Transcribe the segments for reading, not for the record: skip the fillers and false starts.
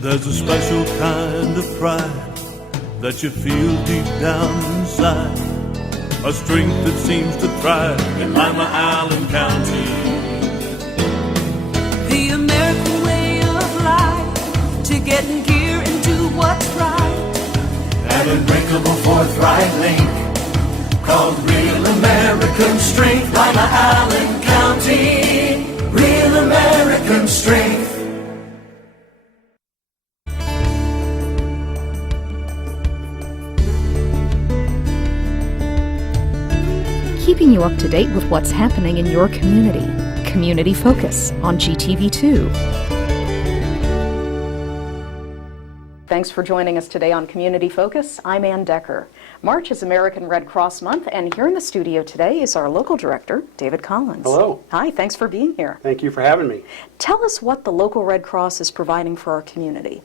There's a special kind of pride that you feel deep down inside, a strength that seems to thrive in Lima, Allen County. The American way of life, to get in gear and do what's right. An unbreakable forthright link called Real American Strength. Lima, Allen County, Real American Strength. Keeping you up to date with what's happening in your community. Community Focus on GTV2. Thanks for joining us today on Community Focus. I'm Ann Decker. March is American Red Cross Month, and here in the studio today is our local director, David Collins. Hello. Hi, thanks for being here. Thank you for having me. Tell us what the local Red Cross is providing for our community.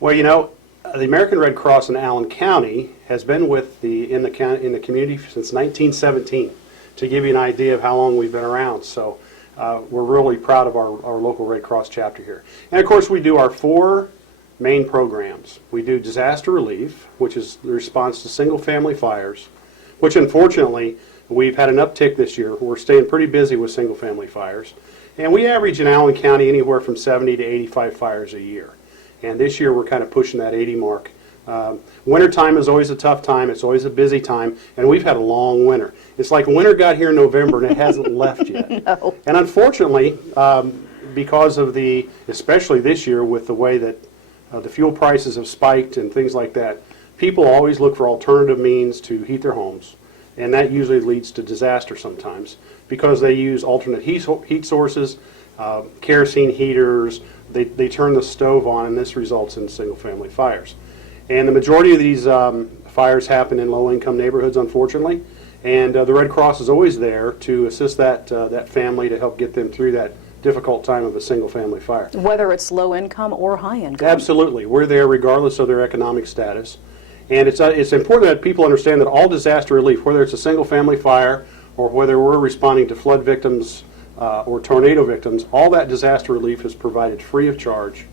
Well, you know, the American Red Cross in Allen County has been with in the community since 1917. To give you an idea of how long we've been around. So we're really proud of our local Red Cross chapter here. And of course we do our 4 main programs. We do disaster relief, which is the response to single family fires, which unfortunately we've had an uptick this year. We're staying pretty busy with single family fires. And we average in Allen County anywhere from 70 to 85 fires a year. And this year we're kind of pushing that 80 mark. Winter time is always a tough time. It's always a busy time, and we've had a long winter. It's like winter got here in November and it hasn't left yet. No. And unfortunately, because of especially this year with the way that the fuel prices have spiked and things like that, people always look for alternative means to heat their homes, and that usually leads to disaster sometimes because they use alternate heat sources, kerosene heaters. They turn the stove on, and this results in single-family fires. And the majority of these fires happen in low-income neighborhoods, unfortunately. And the Red Cross is always there to assist that family to help get them through that difficult time of a single-family fire. Whether it's low income or high income. Absolutely. We're there regardless of their economic status. And it's important that people understand that all disaster relief, whether it's a single-family fire or whether we're responding to flood victims or tornado victims, all that disaster relief is provided free of charge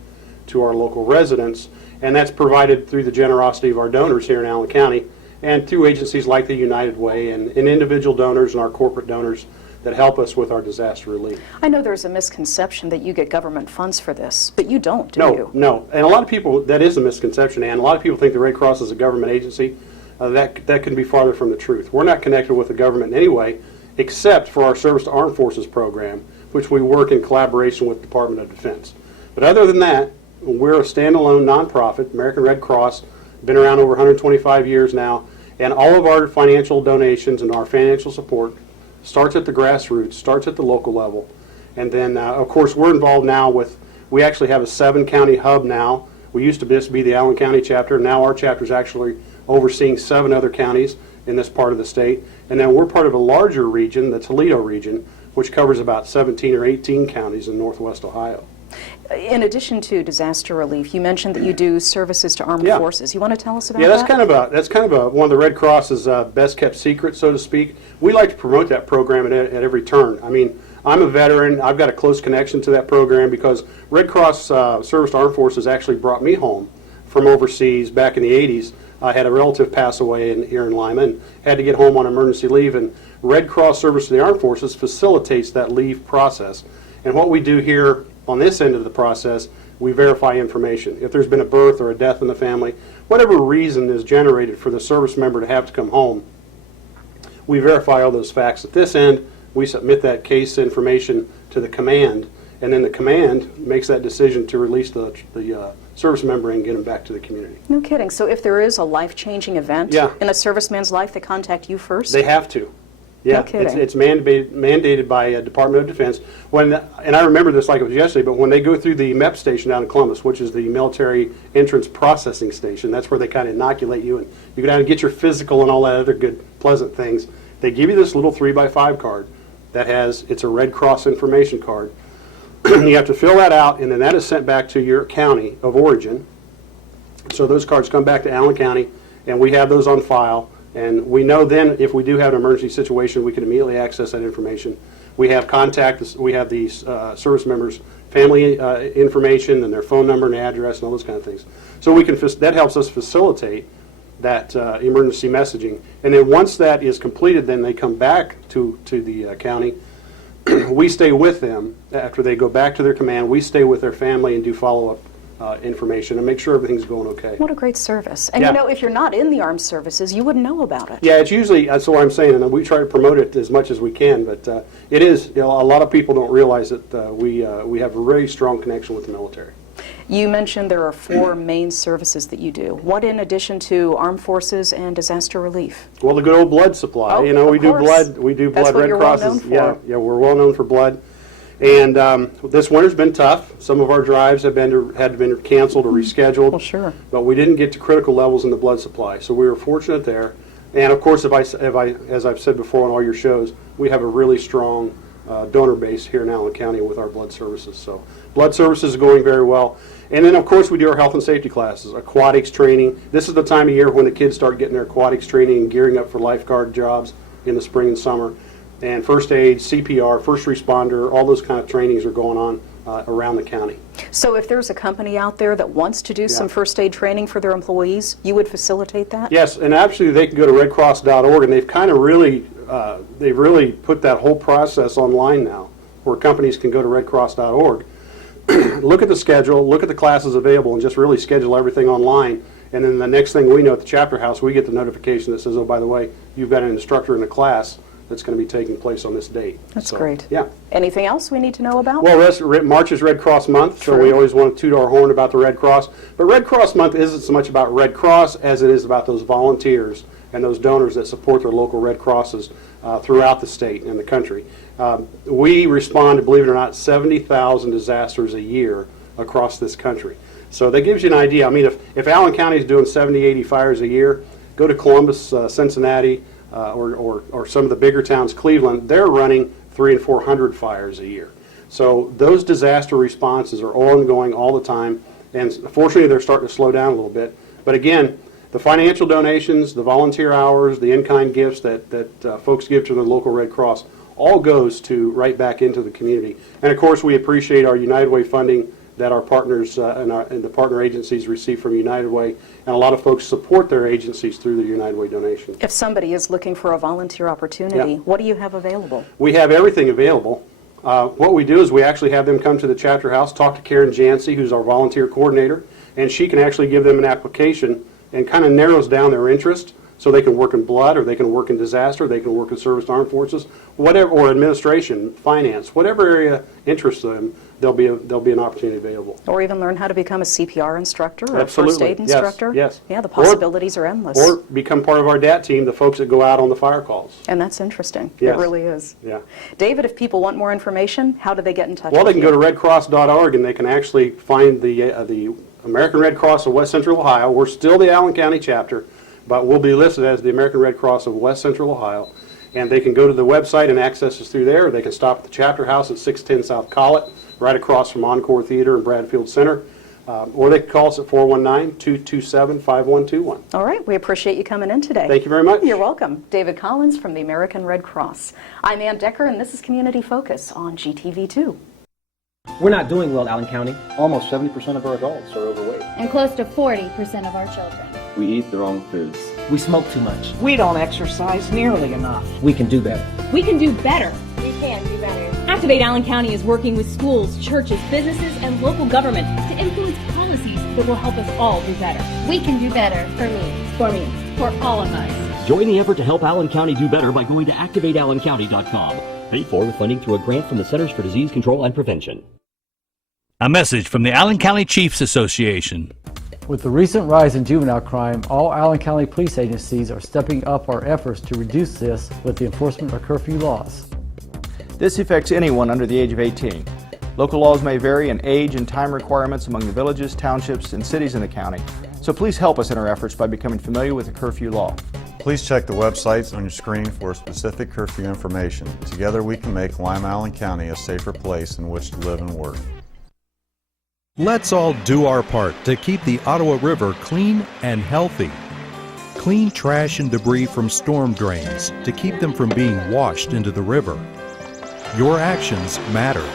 to our local residents. And that's provided through the generosity of our donors here in Allen County and through agencies like the United Way and individual donors and our corporate donors that help us with our disaster relief. I know there's a misconception that you get government funds for this, but you don't, do you? No. And a lot of people, that is a misconception, and a lot of people think the Red Cross is a government agency. That couldn't be farther from the truth. We're not connected with the government in any way, except for our Service to Armed Forces program, which we work in collaboration with the Department of Defense. But other than that, we're a standalone nonprofit, American Red Cross, been around over 125 years now, and all of our financial donations and our financial support starts at the grassroots, starts at the local level. And then, of course, we're involved now we actually have a 7-county hub now. We used to just be the Allen County chapter. Now our chapter is actually overseeing 7 other counties in this part of the state. And then we're part of a larger region, the Toledo region, which covers about 17 or 18 counties in northwest Ohio. In addition to disaster relief, you mentioned that you do services to armed forces. You want to tell us about that? Yeah, that's kind of one of the Red Cross's best kept secrets, so to speak. We like to promote that program at every turn. I mean, I'm a veteran. I've got a close connection to that program because Red Cross Service to Armed Forces actually brought me home from overseas back in the 80s. I had a relative pass away here in Lima and had to get home on emergency leave, and Red Cross Service to the Armed Forces facilitates that leave process. And what we do here on this end of the process, we verify information. If there's been a birth or a death in the family, whatever reason is generated for the service member to have to come home, we verify all those facts. At this end, we submit that case information to the command, and then the command makes that decision to release the service member and get them back to the community. No kidding. So if there is a life-changing event in a serviceman's life, they contact you first? They have to. Yeah, no kidding. It's mandated by Department of Defense. And I remember this like it was yesterday, but when they go through the MEP station down in Columbus, which is the Military Entrance Processing Station, that's where they kind of inoculate you, and you go down and get your physical and all that other good, pleasant things. They give you this little 3x5 card it's a Red Cross information card. You have to fill that out, and then that is sent back to your county of origin. So those cards come back to Allen County, and we have those on file. And we know then if we do have an emergency situation, we can immediately access that information. We have we have these service members' family information and their phone number and address and all those kind of things. So that helps us facilitate that emergency messaging. And then once that is completed, then they come back to the county. We stay with them after they go back to their command. We stay with their family and do follow-up information and make sure everything's going okay. What a great service. And Yeah. you know, if you're not in the armed services, you wouldn't know about it. Yeah, it's usually, that's what I'm saying, and we try to promote it as much as we can, but it is, you know, a lot of people don't realize that we have a very strong connection with the military. You mentioned there are 4 main services that you do. What in addition to armed forces and disaster relief? Well, the good old blood supply, Oh, you know, of we do course. blood, That's what Red you're well Crosses. known for. Yeah, we're well known for blood. And this winter's been tough. Some of our drives had been canceled or rescheduled. Well, sure. But we didn't get to critical levels in the blood supply, so we were fortunate there. And of course, as I've said before on all your shows, we have a really strong donor base here in Allen County with our blood services. So blood services is going very well. And then of course we do our health and safety classes, aquatics training. This is the time of year when the kids start getting their aquatics training and gearing up for lifeguard jobs in the spring and summer. And first aid, CPR, first responder, all those kind of trainings are going on around the county. So if there's a company out there that wants to do some first aid training for their employees, you would facilitate that? Yes, and actually they can go to redcross.org, and they've kind of really, they've really put that whole process online now, where companies can go to redcross.org, look at the schedule, look at the classes available, and just really schedule everything online. And then the next thing we know at the chapter house, we get the notification that says, oh, by the way, you've got an instructor in a class that's going to be taking place on this date. That's great. Yeah. Anything else we need to know about? Well, March is Red Cross Month, so we always want to toot our horn about the Red Cross. But Red Cross Month isn't so much about Red Cross as it is about those volunteers and those donors that support their local Red Crosses throughout the state and the country. We respond to, believe it or not, 70,000 disasters a year across this country. So that gives you an idea. I mean, if Allen County is doing 70, 80 fires a year, go to Columbus, Cincinnati, or some of the bigger towns, Cleveland, they're running 300 and 400 fires a year. So those disaster responses are ongoing all the time, and fortunately they're starting to slow down a little bit. But again, the financial donations, the volunteer hours, the in-kind gifts that folks give to their local Red Cross all goes to right back into the community. And of course we appreciate our United Way funding that our partners and the partner agencies receive from United Way, and a lot of folks support their agencies through the United Way donation. If somebody is looking for a volunteer opportunity, what do you have available? We have everything available. What we do is we actually have them come to the chapter house, talk to Karen Jancy, who's our volunteer coordinator, and she can actually give them an application and kind of narrows down their interest, so they can work in blood, or they can work in disaster, they can work in service to armed forces, whatever, or administration, finance, whatever area interests them, there'll be an opportunity available. Or even learn how to become a CPR instructor or Absolutely. a first aid instructor? Yes. Yeah, the possibilities are endless. Or become part of our DAT team, the folks that go out on the fire calls. And that's interesting. Yes. It really is. Yeah. David, if people want more information, how do they get in touch Well, with they can you? go to redcross.org, and they can actually find the American Red Cross of West Central Ohio. We're still the Allen County chapter, but we'll be listed as the American Red Cross of West Central Ohio. And they can go to the website and access us through there, or they can stop at the chapter house at 610 South Collett, right across from Encore Theater and Bradfield Center. Or they can call us at 419-227-5121. All right, we appreciate you coming in today. Thank you very much. You're welcome. David Collins from the American Red Cross. I'm Ann Decker, and this is Community Focus on GTV2. We're not doing well in Allen County. Almost 70% of our adults are overweight. And close to 40% of our children. We eat the wrong foods. We smoke too much. We don't exercise nearly enough. We can do better. We can do better. We can do better. Activate Allen County is working with schools, churches, businesses, and local government to influence policies that will help us all do better. We can do better for me. For me. For all of us. Join the effort to help Allen County do better by going to activateallencounty.com. Paid for with funding through a grant from the Centers for Disease Control and Prevention. A message from the Allen County Chiefs Association. With the recent rise in juvenile crime, all Allen County police agencies are stepping up our efforts to reduce this with the enforcement of curfew laws. This affects anyone under the age of 18. Local laws may vary in age and time requirements among the villages, townships, and cities in the county, so please help us in our efforts by becoming familiar with the curfew law. Please check the websites on your screen for specific curfew information. Together we can make Lima, Allen County a safer place in which to live and work. Let's all do our part to keep the Ottawa River clean and healthy. Clean trash and debris from storm drains to keep them from being washed into the river. Your actions matter.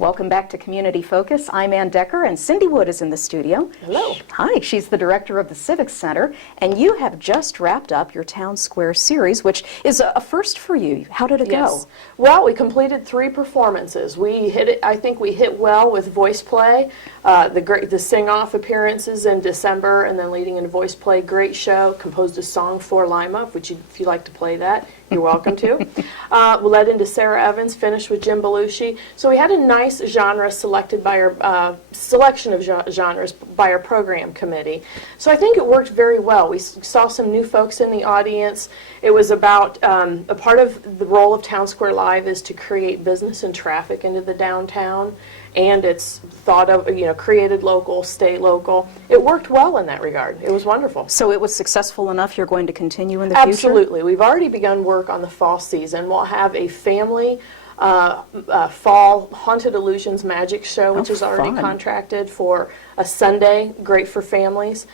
Welcome back to Community Focus. I'm Ann Decker, and Cindy Wood is in the studio. Hello. Hi, she's the director of the Civic Center, and you have just wrapped up your Town Square series, which is a first for you. How did it go? Well, we completed 3 performances. We hit it. I think we hit well with voice play, the sing-off appearances in December, and then leading into voice play. Great show. Composed a song for Lima, which if you like to play that, you're welcome to. We led into Sarah Evans, finished with Jim Belushi. So we had a nice genre selected by our selection of genres by our program committee. So I think it worked very well. We saw some new folks in the audience. It was about a part of the role of Town Square Live is to create business and traffic into the downtown. And it's thought of, created local, stay local. It worked well in that regard. It was wonderful. So it was successful enough you're going to continue in the future? Absolutely. We've already begun work on the fall season. We'll have a family fall Haunted Illusions magic show, which is already contracted for a Sunday, great for families.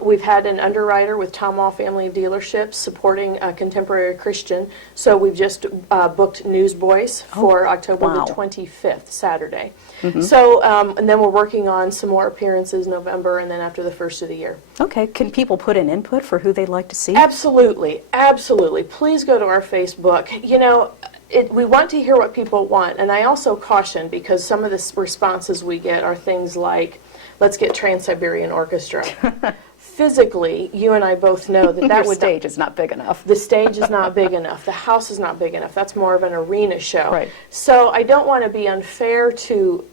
We've had an underwriter with Tom Wall Family Dealerships supporting Contemporary Christian, so we've just booked Newsboys for October the 25th, Saturday. So, and then we're working on some more appearances November and then after the first of the year. Okay. Can people put in input for who they'd like to see? Absolutely. Absolutely. Please go to our Facebook. We want to hear what people want, and I also caution, because some of the responses we get are things like, let's get Trans-Siberian Orchestra. Physically, you and I both know that Your stage is not big enough. The stage is not big enough. The house is not big enough. That's more of an arena show. Right. So I don't want to be unfair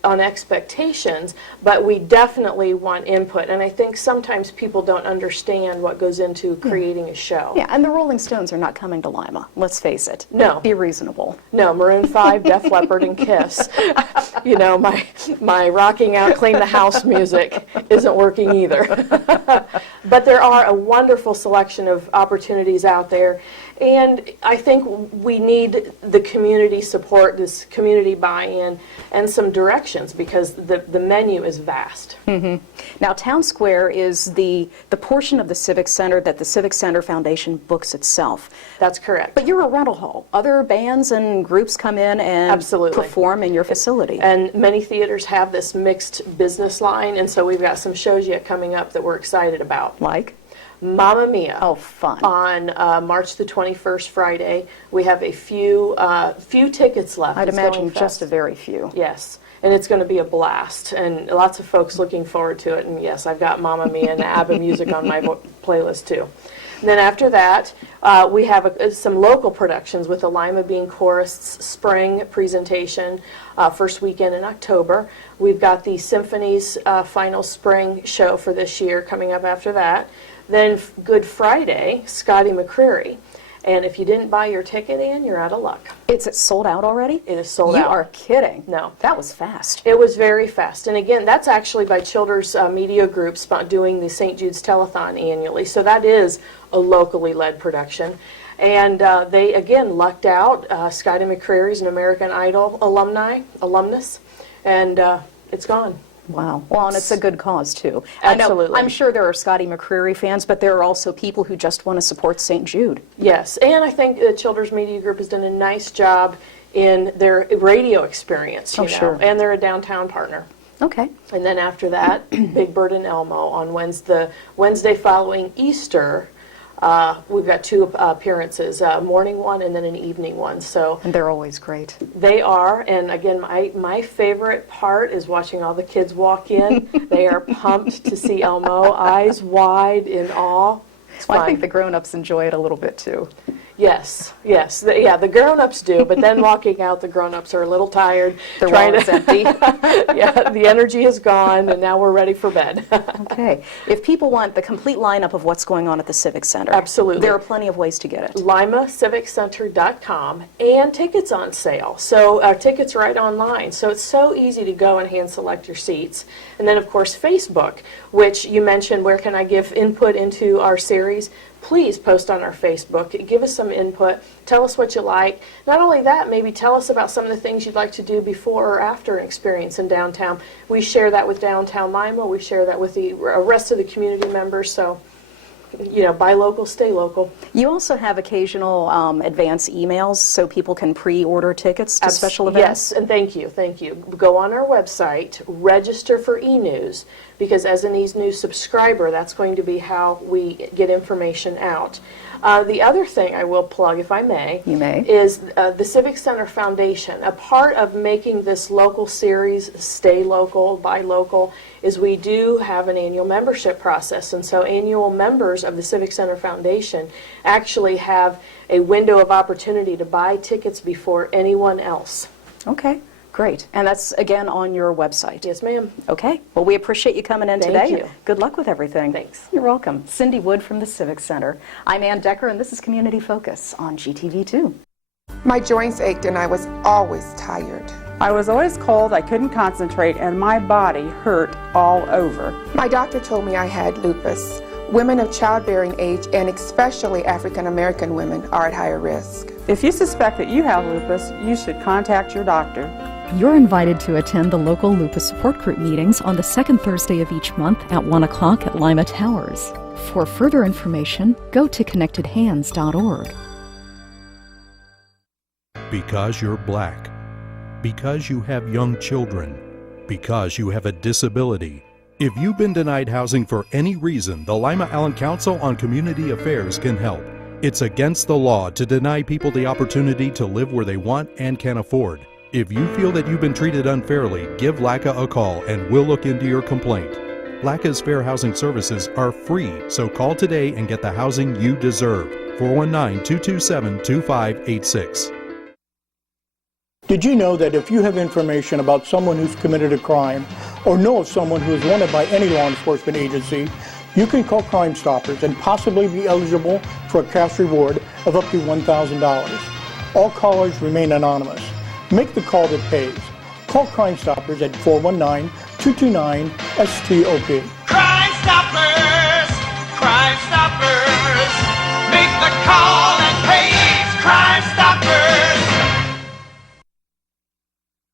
on expectations, but we definitely want input. And I think sometimes people don't understand what goes into creating a show. Yeah, and the Rolling Stones are not coming to Lima. Let's face it. No. Be reasonable. No, Maroon 5, Def Leppard, and Kiss. My rocking out, clean the house music isn't working either. But there are a wonderful selection of opportunities out there, and I think we need the community support, this community buy-in, and some directions, because the menu is vast. Now, Town Square is the portion of the Civic Center that the Civic Center Foundation books itself. That's correct. But you're a rental hall. Other bands and groups come in and perform in your facility. And many theaters have this mixed business line, and so we've got some shows yet coming up that we're excited about. Like? Mamma Mia. Oh, fun. On March the 21st, Friday. We have a few tickets left. I'd imagine just a very few. Yes. And it's going to be a blast, and lots of folks looking forward to it. And yes, I've got Mamma Mia and ABBA music on my playlist too. And then after that, we have some local productions, with the Lima Bean Chorist's spring presentation, first weekend in October. We've got the Symphony's final spring show for this year coming up after that. Then Good Friday, Scotty McCreery. And if you didn't buy your ticket, Ann, you're out of luck. It's sold out already? It is sold out. You are kidding. No. That was fast. It was very fast. And again, that's actually by Childers Media Group doing the St. Jude's Telethon annually. So that is a locally led production. And they, again, lucked out. Scotty McCreery's an American Idol alumnus, and it's gone. Wow. Well, and it's a good cause, too. Absolutely. I'm sure there are Scotty McCreery fans, but there are also people who just want to support St. Jude. Yes, and I think the Childers Media Group has done a nice job in their radio experience, you know, sure. And they're a downtown partner. Okay. And then after that, Big Bird and Elmo on Wednesday following Easter. We've got 2 appearances, a morning one and then an evening one. And they're always great. They are, and again, my favorite part is watching all the kids walk in. They are pumped to see Elmo, eyes wide in awe. Well, I think the grown-ups enjoy it a little bit, too. Yes. The grown-ups do, but then walking out, the grown-ups are a little tired. Their wallet's empty. Yeah, the energy is gone, and now we're ready for bed. Okay. If people want the complete lineup of what's going on at the Civic Center, absolutely, there are plenty of ways to get it. LimaCivicCenter.com, and tickets on sale. So tickets right online. So it's so easy to go and hand select your seats. And then, of course, Facebook, which you mentioned, where can I give input into our series? Please post on our Facebook. Give us some input. Tell us what you like. Not only that, maybe tell us about some of the things you'd like to do before or after an experience in downtown. We share that with Downtown Lima. We share that with the rest of the community members. So buy local, stay local. You also have occasional advance emails so people can pre-order tickets to special events? Yes, and thank you. Go on our website, register for e-news, because as an e-news subscriber, that's going to be how we get information out. The other thing I will plug, if I may, you may, is the Civic Center Foundation. A part of making this local series, stay local, buy local, is we do have an annual membership process. And so annual members of the Civic Center Foundation actually have a window of opportunity to buy tickets before anyone else. Okay. Great. And that's, again, on your website? Yes, ma'am. Okay. Well, we appreciate you coming in today. Thank you. Good luck with everything. Thanks. You're welcome. Cindy Wood from the Civic Center. I'm Ann Decker, and this is Community Focus on GTV2. My joints ached, and I was always tired. I was always cold, I couldn't concentrate, and my body hurt all over. My doctor told me I had lupus. Women of childbearing age, and especially African American women, are at higher risk. If you suspect that you have lupus, you should contact your doctor. You're invited to attend the local lupus support group meetings on the second Thursday of each month at 1 o'clock at Lima Towers. For further information, go to connectedhands.org. Because you're black, because you have young children, because you have a disability. If you've been denied housing for any reason, the Lima Allen Council on Community Affairs can help. It's against the law to deny people the opportunity to live where they want and can afford. If you feel that you've been treated unfairly, give LACA a call and we'll look into your complaint. LACA's fair housing services are free, so call today and get the housing you deserve. 419-227-2586. Did you know that if you have information about someone who's committed a crime or know of someone who is wanted by any law enforcement agency, you can call Crime Stoppers and possibly be eligible for a cash reward of up to $1,000. All callers remain anonymous. Make the call that pays. Call Crime Stoppers at 419-229-STOP. Crime Stoppers! Crime Stoppers! Make the call that pays! Crime Stoppers!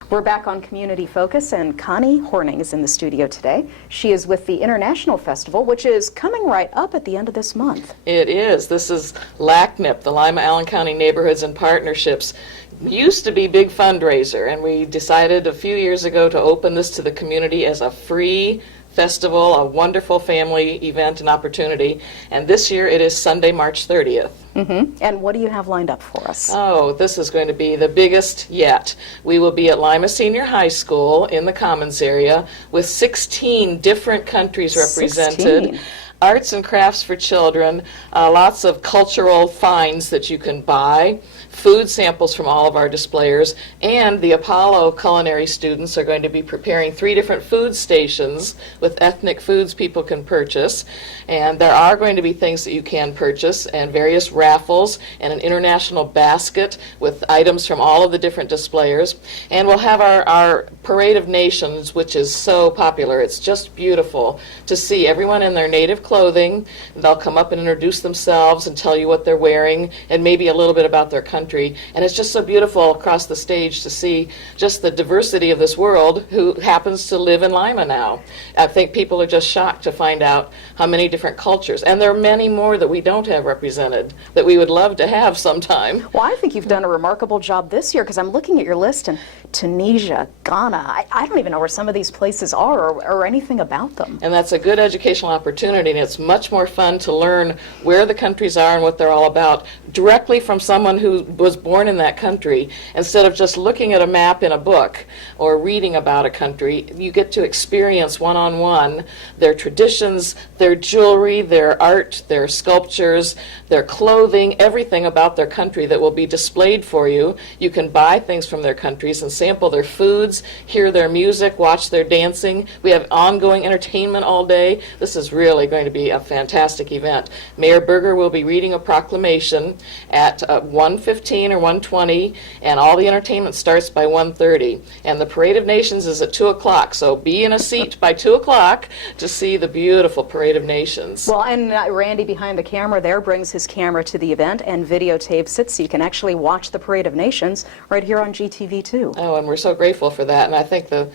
We're back on Community Focus, and Connie Hornung is in the studio today. She is with the International Festival, which is coming right up at the end of this month. It is. This is LACNIP, the Lima Allen County Neighborhoods and Partnerships. Used to be big fundraiser, and we decided a few years ago to open this to the community as a free festival, a wonderful family event and opportunity. And this year it is Sunday, March 30th. And what do you have lined up for us? Oh, this is going to be the biggest yet. We will be at Lima Senior High School in the Commons area with 16 different countries represented. 16. Arts and crafts for children, lots of cultural finds that you can buy, food samples from all of our displayers, and the Apollo culinary students are going to be preparing 3 different food stations with ethnic foods people can purchase. And there are going to be things that you can purchase, and various raffles, and an international basket with items from all of the different displayers. And we'll have our Parade of Nations, which is so popular. It's just beautiful to see everyone in their native clothing. They'll come up and introduce themselves and tell you what they're wearing and maybe a little bit about their country. And it's just so beautiful across the stage to see just the diversity of this world who happens to live in Lima now. I think people are just shocked to find out how many different cultures, and there are many more that we don't have represented that we would love to have sometime. Well, I think you've done a remarkable job this year, because I'm looking at your list, and Tunisia, Ghana, I don't even know where some of these places are or anything about them. And that's a good educational opportunity, and it's much more fun to learn where the countries are and what they're all about directly from someone who was born in that country, instead of just looking at a map in a book or reading about a country. You get to experience one-on-one their traditions, their jewelry, their art, their sculptures, their clothing, everything about their country that will be displayed for you. You can buy things from their countries and sample their foods, hear their music, watch their dancing. We have ongoing entertainment all day. This is really going to be a fantastic event. Mayor Berger will be reading a proclamation at 1:15 or 1:20, and all the entertainment starts by 1:30. And the Parade of Nations is at 2 o'clock, so be in a seat by 2 o'clock to see the beautiful Parade of Nations. Well, and Randy behind the camera there brings his camera to the event and videotapes it, so you can actually watch the Parade of Nations right here on GTV2. Oh, and we're so grateful for that. And I think the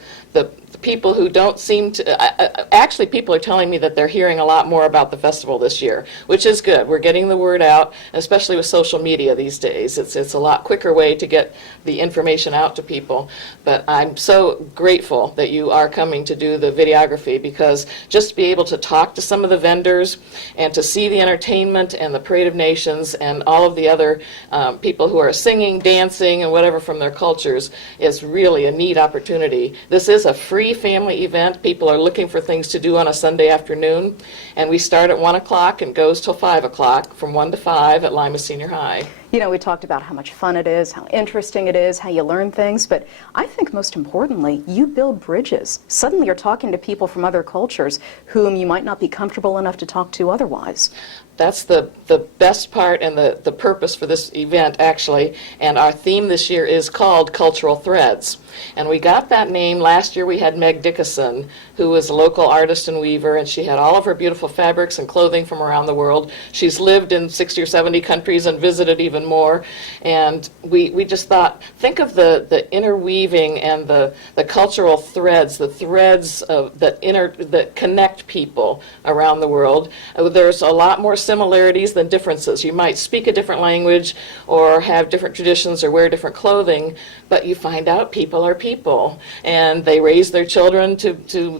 people who don't seem to, actually people are telling me that they're hearing a lot more about the festival this year, which is good. We're getting the word out, especially with social media these days. It's a lot quicker way to get the information out to people. But I'm so grateful that you are coming to do the videography, because just to be able to talk to some of the vendors and to see the entertainment and the Parade of Nations and all of the other people who are singing, dancing, and whatever from their cultures is really a neat opportunity. This is a free family event. People are looking for things to do on a Sunday afternoon, and we start at 1 o'clock and goes till 5 o'clock, from 1 to 5 at Lima Senior High. You know, we talked about how much fun it is, how interesting it is, how you learn things, but I think most importantly, you build bridges. Suddenly you're talking to people from other cultures whom you might not be comfortable enough to talk to otherwise. That's the best part and the purpose for this event, actually. And our theme this year is called Cultural Threads. And we got that name last year. We had Meg Dickinson, who was a local artist and weaver, and she had all of her beautiful fabrics and clothing from around the world. She's lived in 60 or 70 countries and visited even more. And we just thought, think of the interweaving and the cultural threads, the threads of, that connect people around the world. There's a lot more similarities than differences. You might speak a different language or have different traditions or wear different clothing, but you find out people are people, and they raise their children to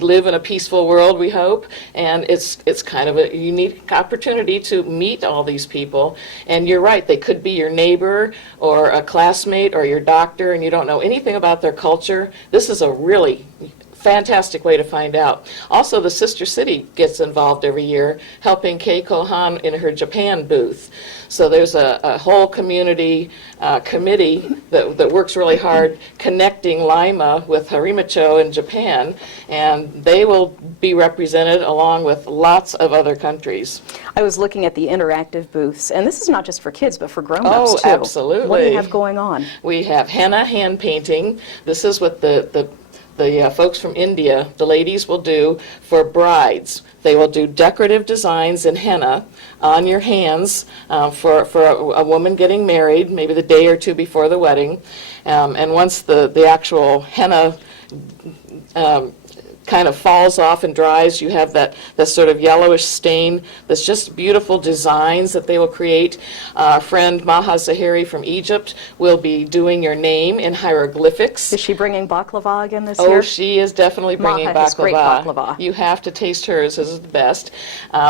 live in a peaceful world, we hope, and it's kind of a unique opportunity to meet all these people. And you're right, they could be your neighbor or a classmate or your doctor, and you don't know anything about their culture. This is a really fantastic way to find out. Also, the sister city gets involved every year, helping Keiko Han in her Japan booth. So there's a whole community committee that works really hard connecting Lima with Harimacho in Japan, and they will be represented along with lots of other countries. I was looking at the interactive booths, and this is not just for kids, but for grown-ups too. Oh, absolutely. What do you have going on? We have henna hand painting. This is what the folks from India, the ladies, will do for brides. They will do decorative designs in henna on your hands for a woman getting married, maybe the day or two before the wedding. And once the actual henna kind of falls off and dries, you have that sort of yellowish stain. That's just beautiful designs that they will create. Our friend Maha Zahiri from Egypt will be doing your name in hieroglyphics. Is she bringing baklava again this year? Oh, she is definitely bringing Maha has great baklava. You have to taste hers. This is the best.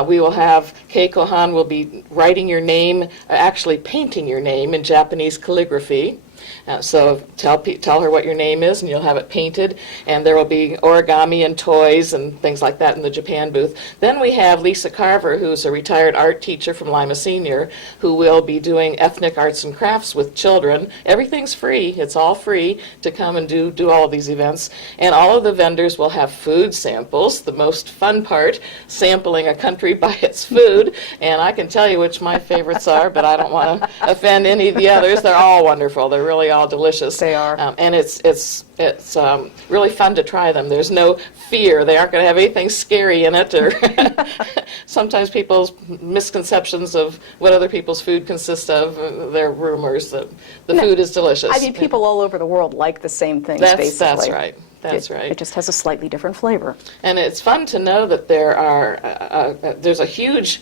We will have Keiko Han will be writing your name, actually painting your name in Japanese calligraphy. So tell her what your name is, and you'll have it painted, and there will be origami and toys and things like that in the Japan booth. Then we have Lisa Carver, who's a retired art teacher from Lima Senior, who will be doing ethnic arts and crafts with children. Everything's free. It's all free to come and do all of these events. And all of the vendors will have food samples, the most fun part, sampling a country by its food. And I can tell you which my favorites are, but I don't want to offend any of the others. They're all wonderful. They're really all delicious. They are. And it's really fun to try them. There's no fear. They aren't going to have anything scary in it. Or sometimes people's misconceptions of what other people's food consists of, they're rumors that the food is delicious. I mean, people all over the world like the same things, basically. That's right. That's right. It just has a slightly different flavor. And it's fun to know that there's a huge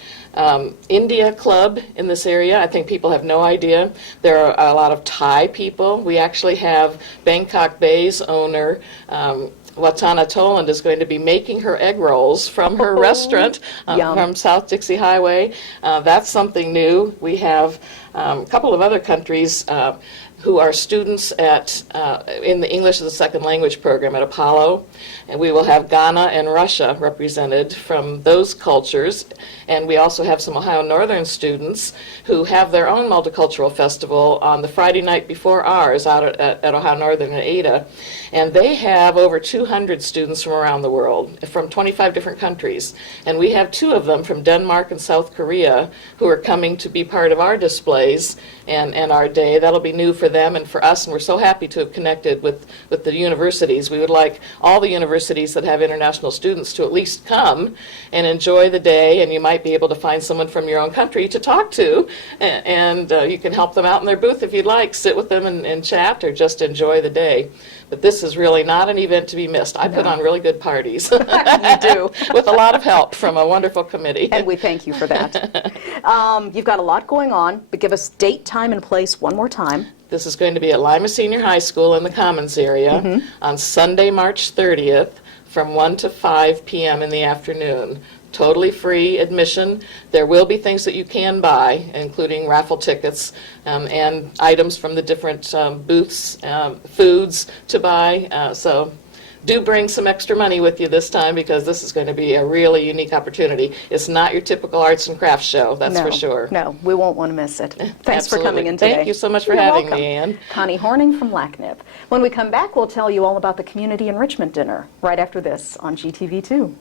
India club in this area. I think people have no idea. There are a lot of Thai people. We actually have Bangkok Bay's owner, Watana Toland, is going to be making her egg rolls from her restaurant from South Dixie Highway. That's something new. We have a couple of other countries who are students in the English as a Second Language program at Apollo. And we will have Ghana and Russia represented from those cultures. And we also have some Ohio Northern students who have their own multicultural festival on the Friday night before ours out at Ohio Northern in Ada. And they have over 200 students from around the world, from 25 different countries. And we have 2 of them from Denmark and South Korea who are coming to be part of our display displays and our day. That'll be new for them and for us, and we're so happy to have connected with the universities. We would like all the universities that have international students to at least come and enjoy the day, and you might be able to find someone from your own country to talk to, and you can help them out in their booth if you'd like, sit with them and chat, or just enjoy the day. But this is really not an event to be missed. I put on really good parties. You do. With a lot of help from a wonderful committee. And we thank you for that. You've got a lot going on, but give us date, time, and place one more time. This is going to be at Lima Senior High School in the Commons area on Sunday, March 30th from 1 to 5 p.m. in the afternoon. Totally free admission. There will be things that you can buy, including raffle tickets and items from the different booths, foods to buy. So do bring some extra money with you this time, because this is going to be a really unique opportunity. It's not your typical arts and crafts show, that's for sure. No, we won't want to miss it. Thanks for coming in today. Thank you so much for You're having welcome. me, Ann. Connie Hornung from LACNIP. When we come back, we'll tell you all about the Community Enrichment Dinner right after this on GTV2.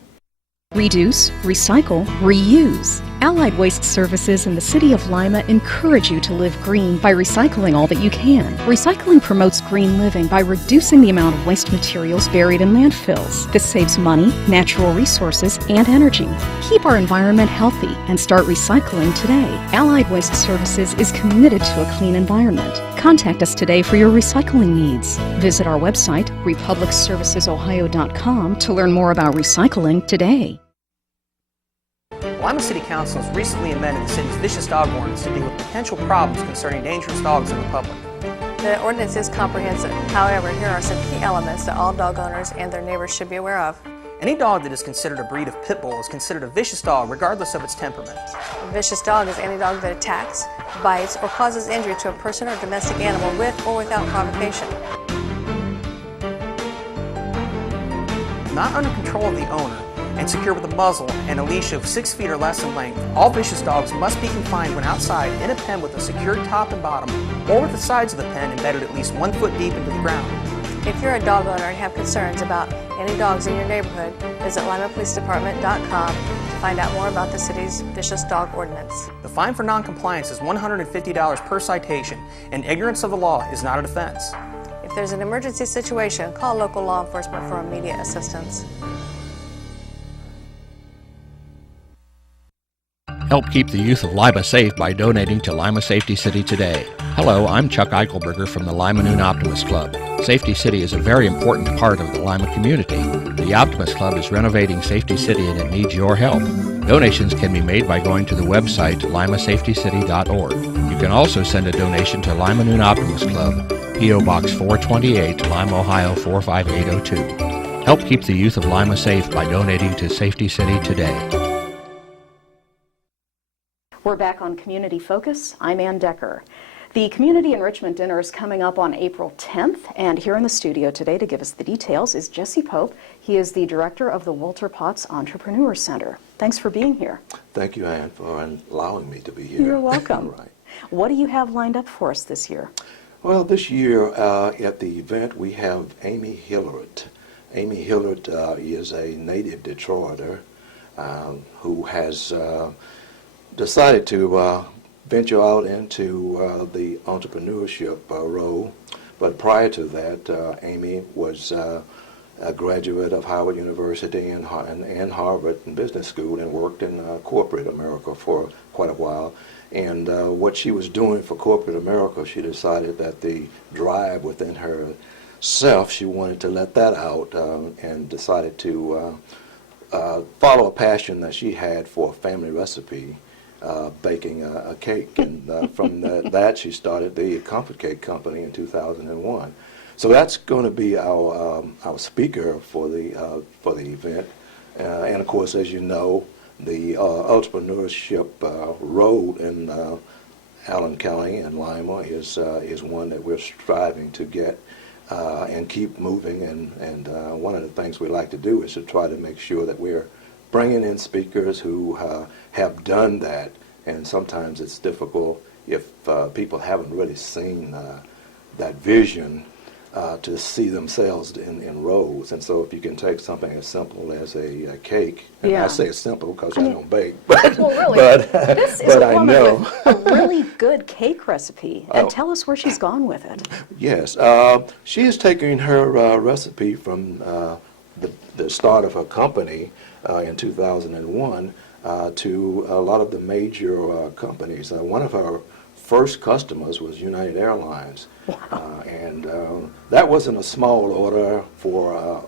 Reduce, recycle, reuse. Allied Waste Services in the City of Lima encourage you to live green by recycling all that you can. Recycling promotes green living by reducing the amount of waste materials buried in landfills. This saves money, natural resources, and energy. Keep our environment healthy and start recycling today. Allied Waste Services is committed to a clean environment. Contact us today for your recycling needs. Visit our website, republicservicesohio.com, to learn more about recycling today. Lima City Council has recently amended the city's vicious dog ordinance to deal with potential problems concerning dangerous dogs in the public. The ordinance is comprehensive. However, here are some key elements that all dog owners and their neighbors should be aware of. Any dog that is considered a breed of pit bull is considered a vicious dog regardless of its temperament. A vicious dog is any dog that attacks, bites, or causes injury to a person or domestic animal with or without provocation. Not under control of the owner, and secure with a muzzle and a leash of 6 feet or less in length, all vicious dogs must be confined when outside in a pen with a secured top and bottom, or with the sides of the pen embedded at least 1 foot deep into the ground. If you're a dog owner and have concerns about any dogs in your neighborhood, visit limapolicedepartment.com to find out more about the city's vicious dog ordinance. The fine for noncompliance is $150 per citation, and ignorance of the law is not a defense. If there's an emergency situation, call local law enforcement for immediate assistance. Help keep the youth of Lima safe by donating to Lima Safety City today. Hello, I'm Chuck Eichelberger from the Lima Noon Optimist Club. Safety City is a very important part of the Lima community. The Optimist Club is renovating Safety City and it needs your help. Donations can be made by going to the website limasafetycity.org. You can also send a donation to Lima Noon Optimist Club, P.O. Box 428, Lima, Ohio 45802. Help keep the youth of Lima safe by donating to Safety City today. We're back on Community Focus. I'm Ann Decker. The Community Enrichment Dinner is coming up on April 10th, and here in the studio today to give us the details is Jesse Pope. He is the director of the Walter Potts Entrepreneur Center. Thanks for being here. Thank you, Ann, for allowing me to be here. You're welcome. Right. What do you have lined up for us this year? Well, this year at the event we have Amy Hillard. Amy Hillard is a native Detroiter who has decided to venture out into the entrepreneurship role. But prior to that, Amy was a graduate of Howard University and Harvard Business School, and worked in corporate America for quite a while. And what she was doing for corporate America, she decided that the drive within herself, she wanted to let that out, and decided to follow a passion that she had for a family recipe. Baking a cake, and from that she started the Comfort Cake Company in 2001. So that's going to be our speaker for the event, and of course, as you know, the entrepreneurship road in Allen County and Lima is one that we're striving to get and keep moving. And one of the things we like to do is to try to make sure that we're bringing in speakers who have done that, and sometimes it's difficult if people haven't really seen that vision to see themselves in roles. And so if you can take something as simple as a cake, and I say it's simple because I don't bake, but, well, really, this is but a I woman know. with a really good cake recipe. And tell us where she's gone with it. Yes, she is taking her recipe from the start of her company in 2001 to a lot of the major companies. One of her first customers was United Airlines. Wow. And that wasn't a small order for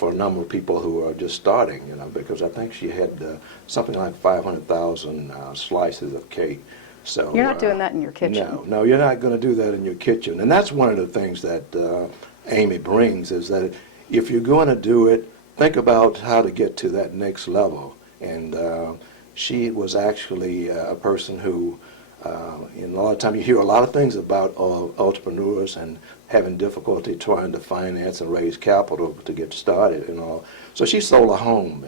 a number of people who are just starting, you know, because I think she had something like 500,000 slices of cake. So you're not doing that in your kitchen. No, you're not going to do that in your kitchen. And that's one of the things that Amy brings, is that if you're going to do it, think about how to get to that next level. And she was actually a person who, a lot of times you hear a lot of things about entrepreneurs and having difficulty trying to finance and raise capital to get started and all. So she sold a home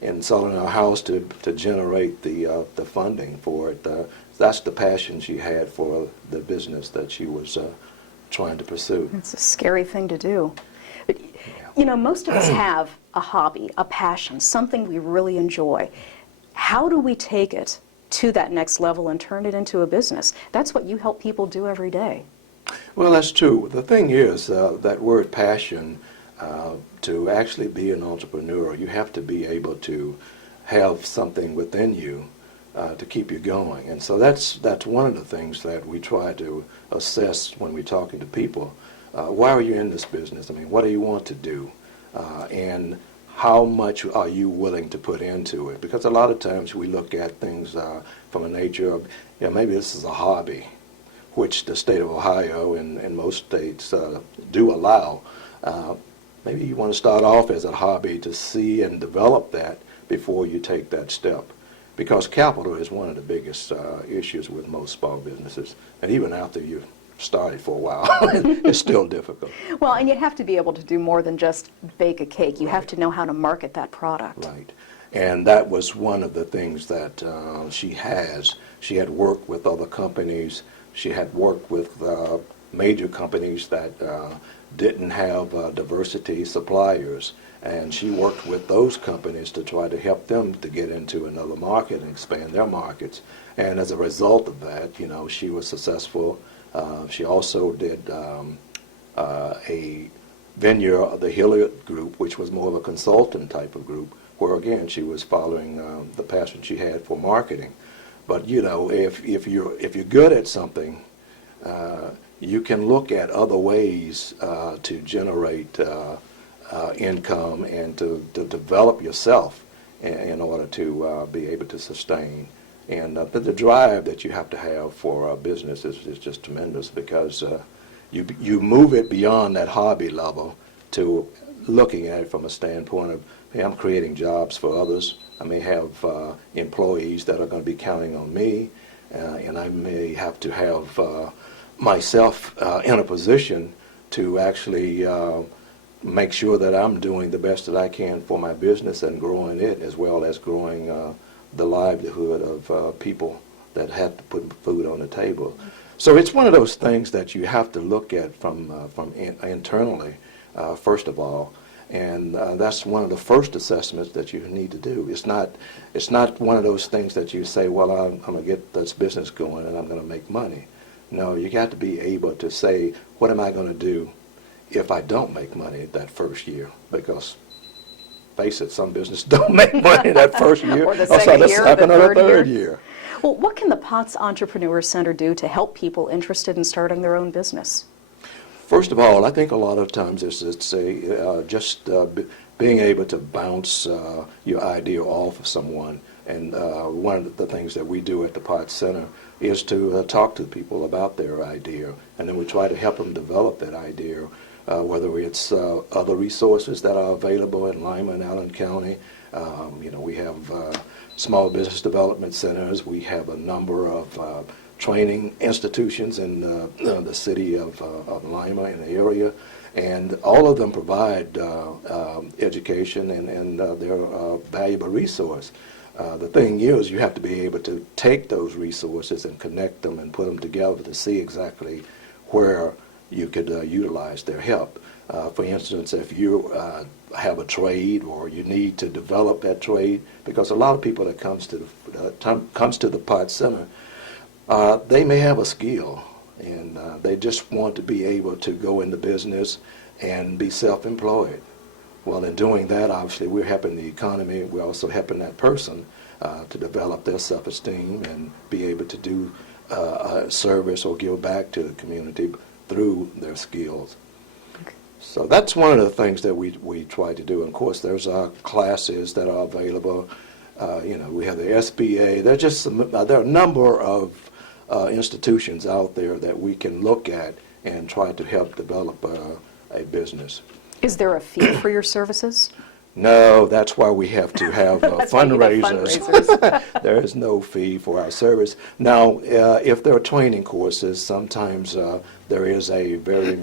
and selling her house to generate the funding for it. That's the passion she had for the business that she was trying to pursue. It's a scary thing to do. But, you know, most of us have a hobby, a passion, something we really enjoy. How do we take it to that next level and turn it into a business? That's what you help people do every day. Well, that's true. The thing is, that word passion, to actually be an entrepreneur, you have to be able to have something within you to keep you going. And so that's one of the things that we try to assess when we're talking to people. Why are you in this business? I mean, what do you want to do? And how much are you willing to put into it? Because a lot of times we look at things from a nature of, maybe this is a hobby, which the state of Ohio and most states do allow. Maybe you want to start off as a hobby to see and develop that before you take that step. Because capital is one of the biggest issues with most small businesses. And even after you've started for a while, it's still difficult. Well, and you have to be able to do more than just bake a cake. You have to know how to market that product. Right. And that was one of the things that she has. She had worked with other companies. She had worked with major companies that didn't have diversity suppliers. And she worked with those companies to try to help them to get into another market and expand their markets. And as a result of that, she was successful. She also did a venue, the Hilliard Group, which was more of a consultant type of group, where again she was following the passion she had for marketing. But if you're good at something, you can look at other ways to generate income and to develop yourself in order to be able to sustain. And the drive that you have to have for a business is just tremendous, because you move it beyond that hobby level to looking at it from a standpoint of, hey, I'm creating jobs for others. I may have employees that are going to be counting on me, and I may have to have myself in a position to actually make sure that I'm doing the best that I can for my business and growing it, as well as growing the livelihood of people that have to put food on the table. So it's one of those things that you have to look at from internally, first of all, and that's one of the first assessments that you need to do. It's not one of those things that you say, well, I'm going to get this business going and I'm going to make money. No, you got to be able to say, what am I going to do if I don't make money that first year? Because face it, some businesses don't make money that first year. Or the second or the third year. Well, what can the Potts Entrepreneur Center do to help people interested in starting their own business? First of all, I think a lot of times it's just being able to bounce your idea off of someone. And one of the things that we do at the Potts Center is to talk to people about their idea, and then we try to help them develop that idea, whether it's other resources that are available in Lima and Allen County. We have small business development centers. We have a number of training institutions in the city of Lima and the area, and all of them provide education and they're a valuable resource. The thing is, you have to be able to take those resources and connect them and put them together to see exactly where you could utilize their help. For instance, if you have a trade or you need to develop that trade, because a lot of people that comes to the Parts Center, they may have a skill and they just want to be able to go into business and be self-employed. Well, in doing that, obviously, we're helping the economy. We're also helping that person to develop their self-esteem and be able to do a service or give back to the community through their skills. Okay. So that's one of the things that we try to do. And of course, there's classes that are available. We have the SBA. There are a number of institutions out there that we can look at and try to help develop a business. Is there a fee for your services? No, that's why we have to have fundraisers. There is no fee for our service. Now, if there are training courses, sometimes there is a very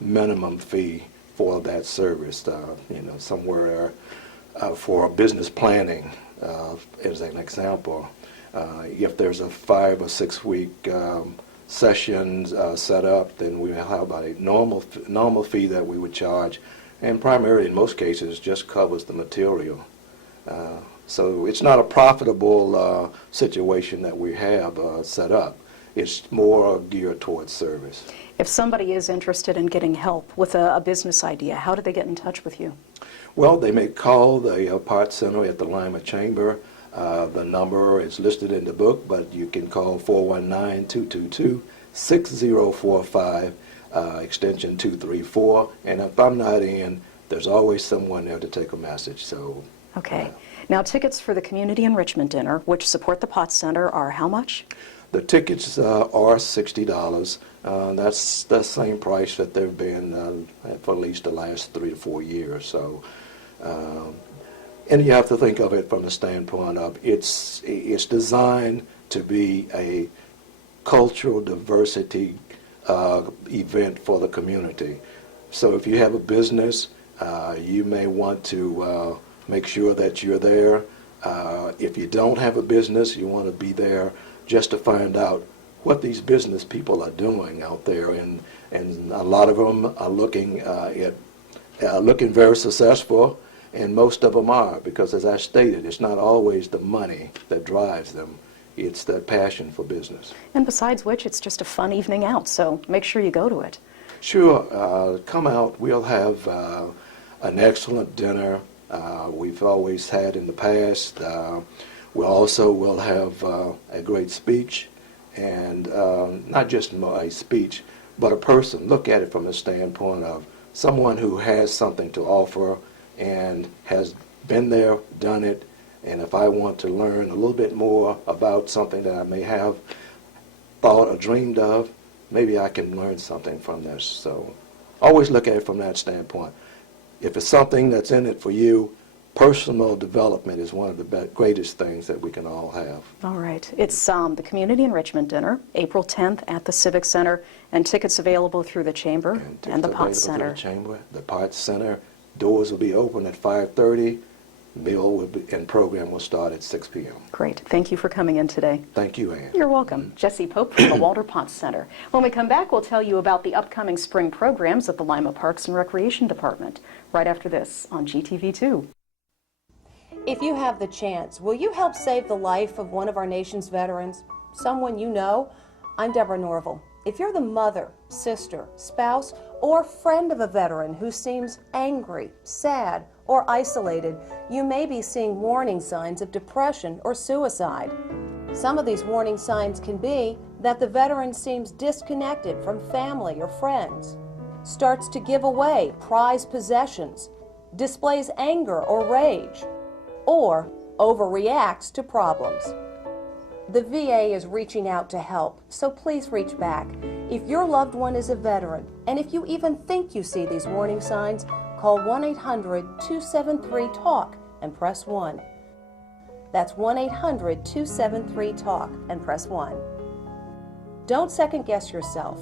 minimum fee for that service. Somewhere for business planning, as an example, if there's a 5 or 6 week sessions set up, then we have a normal fee that we would charge, and primarily in most cases just covers the material. So it's not a profitable situation that we have set up. It's more geared towards service. If somebody is interested in getting help with a business idea, how do they get in touch with you? Well, they may call the Parts Center at the Lima Chamber. The number is listed in the book, but you can call 419-222-6045, extension 234. And if I'm not in, there's always someone there to take a message. So. Okay. Now, tickets for the Community Enrichment Dinner, which support the Potts Center, are how much? The tickets are $60. That's the same price that they've been for at least the last 3 to 4 years. So. And you have to think of it from the standpoint of it's designed to be a cultural diversity event for the community. So if you have a business, you may want to make sure that you're there. If you don't have a business, you want to be there just to find out what these business people are doing out there. And a lot of them are looking very successful. And most of them are, because as I stated, it's not always the money that drives them. It's the passion for business. And besides which, it's just a fun evening out, so make sure you go to it. Sure. Come out. We'll have an excellent dinner. We've always had in the past. We also will have a great speech, and not just a speech, but a person. Look at it from the standpoint of someone who has something to offer and has been there, done it, and if I want to learn a little bit more about something that I may have thought or dreamed of, maybe I can learn something from this. So always look at it from that standpoint. If it's something that's in it for you, personal development is one of the greatest things that we can all have. All right. It's the Community Enrichment Dinner, April 10th at the Civic Center, and tickets available through the Chamber and the Potts Center. The Potts Center. Doors will be open at 5:30. Meal and program will start at 6 p.m. Great. Thank you for coming in today. Thank you, Ann. You're welcome. Jesse Pope from the Walter Potts Center. When we come back, we'll tell you about the upcoming spring programs at the Lima Parks and Recreation Department, right after this on GTV2. If you have the chance, will you help save the life of one of our nation's veterans? Someone you know? I'm Deborah Norville. If you're the mother, sister, spouse, or friend of a veteran who seems angry, sad, or isolated, you may be seeing warning signs of depression or suicide. Some of these warning signs can be that the veteran seems disconnected from family or friends, starts to give away prized possessions, displays anger or rage, or overreacts to problems. The VA is reaching out to help, so please reach back. If your loved one is a veteran, and if you even think you see these warning signs, call 1-800-273-TALK and press 1. That's 1-800-273-TALK and press 1. Don't second guess yourself.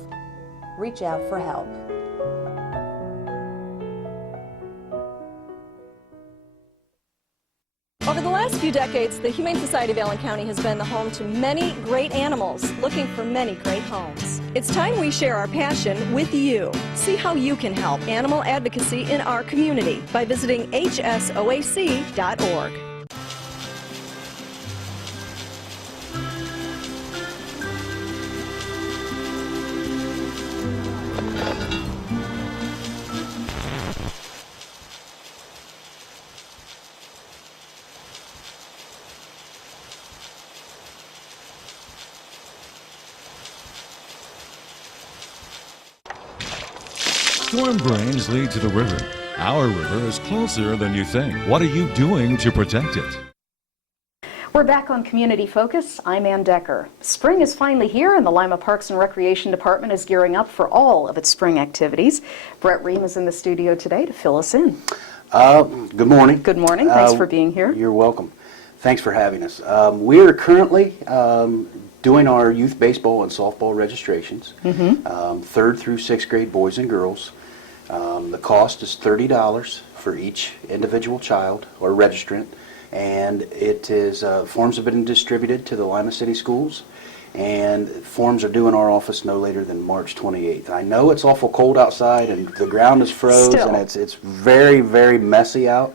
Reach out for help. Over the last few decades, the Humane Society of Allen County has been the home to many great animals looking for many great homes. It's time we share our passion with you. See how you can help animal advocacy in our community by visiting hsoac.org. Storm drains lead to the river. Our river is closer than you think. What are you doing to protect it? We're back on Community Focus. I'm Ann Decker. Spring is finally here, and the Lima Parks and Recreation Department is gearing up for all of its spring activities. Brett Roehm is in the studio today to fill us in. Good morning. Good morning. Thanks for being here. You're welcome. Thanks for having us. We are currently doing our youth baseball and softball registrations, 3rd through 6th grade boys and girls. The cost is $30 for each individual child or registrant, and it is forms have been distributed to the Lima City schools, and forms are due in our office no later than March 28th. I know it's awful cold outside and the ground is froze and it's very, very messy out.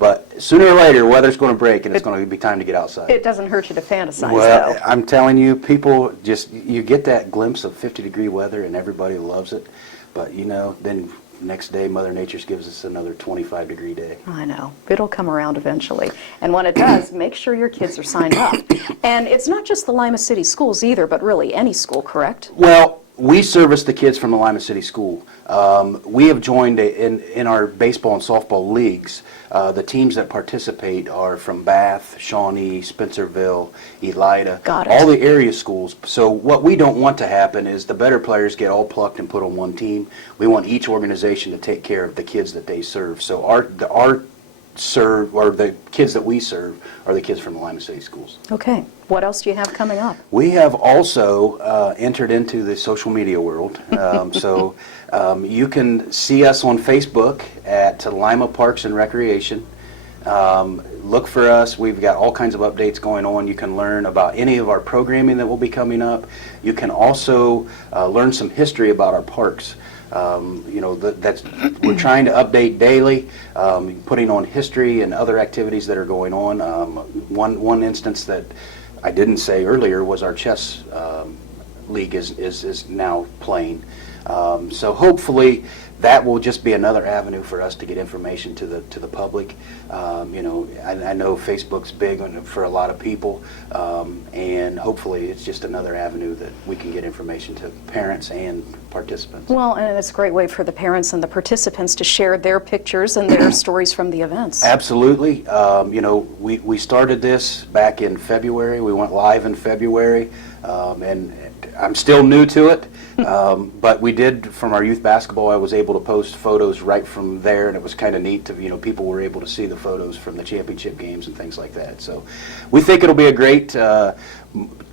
But sooner or later, weather's going to break, and it's going to be time to get outside. It doesn't hurt you to fantasize, well, though. I'm telling you, people just, you get that glimpse of 50-degree weather, and everybody loves it. But, you know, then next day, Mother Nature gives us another 25-degree day. I know. It'll come around eventually. And when it does, make sure your kids are signed up. And it's not just the Lima City schools either, but really any school, correct? Well, we service the kids from the Lima City School. We have joined in our baseball and softball leagues. The teams that participate are from Bath, Shawnee, Spencerville, Elida, all the area schools. So what we don't want to happen is the better players get all plucked and put on one team. We want each organization to take care of the kids that they serve. So the kids that we serve are the kids from the Lima City schools. Okay. What else do you have coming up? We have also entered into the social media world. So you can see us on Facebook at Lima Parks and Recreation. Look for us. We've got all kinds of updates going on. You can learn about any of our programming that will be coming up. You can also learn some history about our parks. You know, we're trying to update daily, putting on history and other activities that are going on. One instance that I didn't say earlier was our chess league is now playing. So hopefully that will just be another avenue for us to get information to the public. You know, I know Facebook's big for a lot of people, and hopefully it's just another avenue that we can get information to parents and participants. Well, and it's a great way for the parents and the participants to share their pictures and their stories from the events. Absolutely. You know, we started this back in February. We went live in February, and I'm still new to it. But we did, from our youth basketball, I was able to post photos right from there, and it was kind of neat to, you know, people were able to see the photos from the championship games and things like that. So we think it'll be a great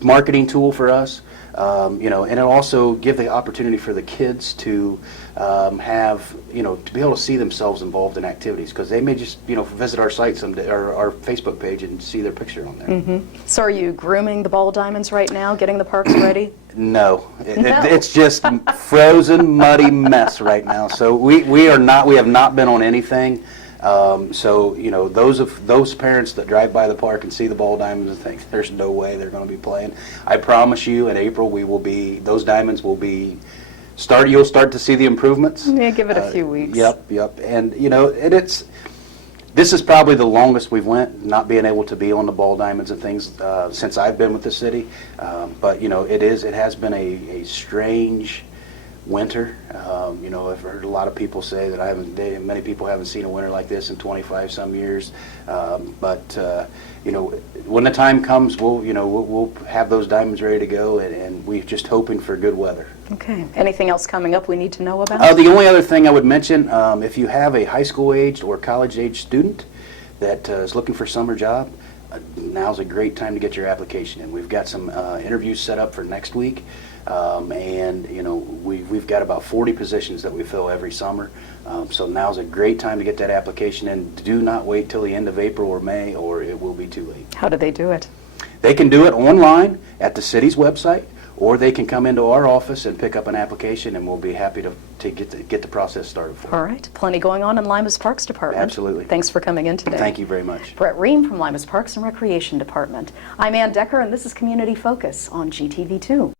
marketing tool for us, you know, and it'll also give the opportunity for the kids to have, you know, to be able to see themselves involved in activities, because they may just, you know, visit our site someday, or our Facebook page, and see their picture on there. So are you grooming the ball diamonds right now, getting the parks ready? No, it's just frozen, muddy mess right now. So we have not been on anything. So, you know, those parents that drive by the park and see the ball diamonds and think there's no way they're going to be playing, I promise you, in April those diamonds will be you'll start to see the improvements. Yeah, give it a few weeks. Yep. And, you know, this is probably the longest we've went, not being able to be on the ball diamonds and things since I've been with the city. But, you know, it has been a strange winter. You know, I've heard a lot of people say that many people haven't seen a winter like this in 25 some years. But you know, when the time comes, we'll have those diamonds ready to go, and we're just hoping for good weather. Okay. Anything else coming up we need to know about? The only other thing I would mention, if you have a high school aged or college aged student that is looking for a summer job, now's a great time to get your application in. We've got some interviews set up for next week. And, you know, we've got about 40 positions that we fill every summer. So now's a great time to get that application in. Do not wait till the end of April or May, or it will be too late. How do they do it? They can do it online at the city's website, or they can come into our office and pick up an application, and we'll be happy to get the process started for them. All right. Plenty going on in Lima's Parks Department. Absolutely. Thanks for coming in today. Thank you very much. Brett Roehm from Lima's Parks and Recreation Department. I'm Ann Decker, and this is Community Focus on GTV2.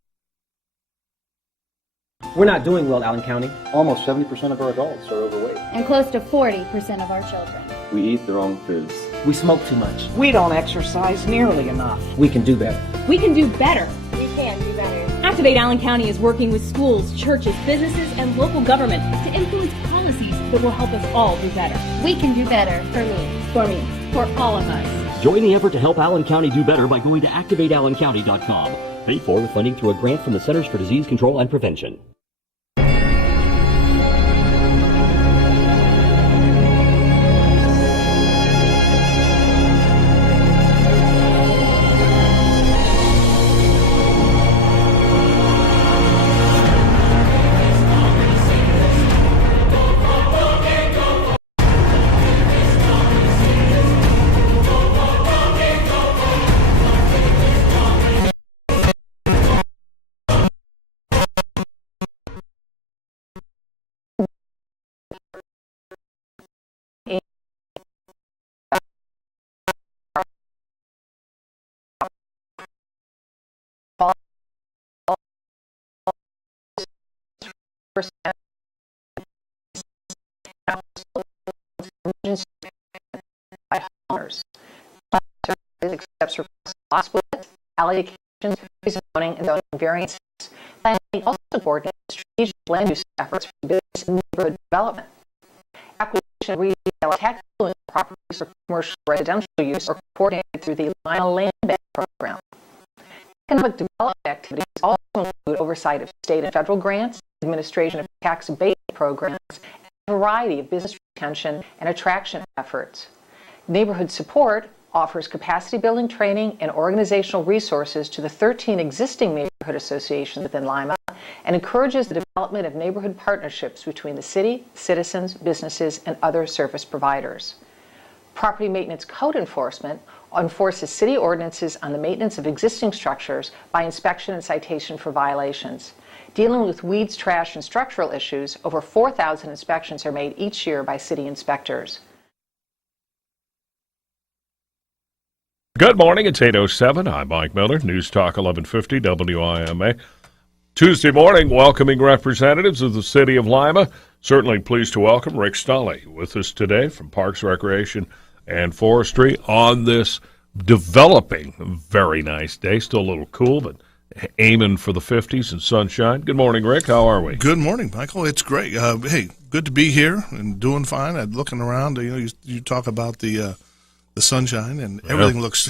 We're not doing well in Allen County. Almost 70% of our adults are overweight. And close to 40% of our children. We eat the wrong foods. We smoke too much. We don't exercise nearly enough. We can do better. We can do better. We can do better. Activate Allen County is working with schools, churches, businesses, and local government to influence policies that will help us all do better. We can do better for me, for all of us. Join the effort to help Allen County do better by going to activateallencounty.com. Paid for with funding through a grant from the Centers for Disease Control and Prevention. Except for split allocations, zoning, and zoning variances. Planning also coordinates strategic land use efforts for business and neighborhood development. Acquisition of retail tax properties for commercial residential use are coordinated through the Lima Land Bank program. Economic development activities also include oversight of state and federal grants, administration of tax abatement programs, and a variety of business retention and attraction efforts. Neighborhood support offers capacity building training and organizational resources to the 13 existing neighborhood associations within Lima and encourages the development of neighborhood partnerships between the city, citizens, businesses, and other service providers. Property maintenance code enforcement enforces city ordinances on the maintenance of existing structures by inspection and citation for violations. Dealing with weeds, trash, and structural issues, over 4,000 inspections are made each year by city inspectors. Good morning, it's 8:07. I'm Mike Miller, News Talk 1150 WIMA. Tuesday morning, welcoming representatives of the city of Lima. Certainly pleased to welcome Rick Stolle with us today from Parks, Recreation, and Forestry on this developing, very nice day. Still a little cool, but aiming for the 50s and sunshine. Good morning, Rick. How are we? Good morning, Michael. It's great. Hey, good to be here and doing fine. I'm looking around. You talk about the sunshine, and everything looks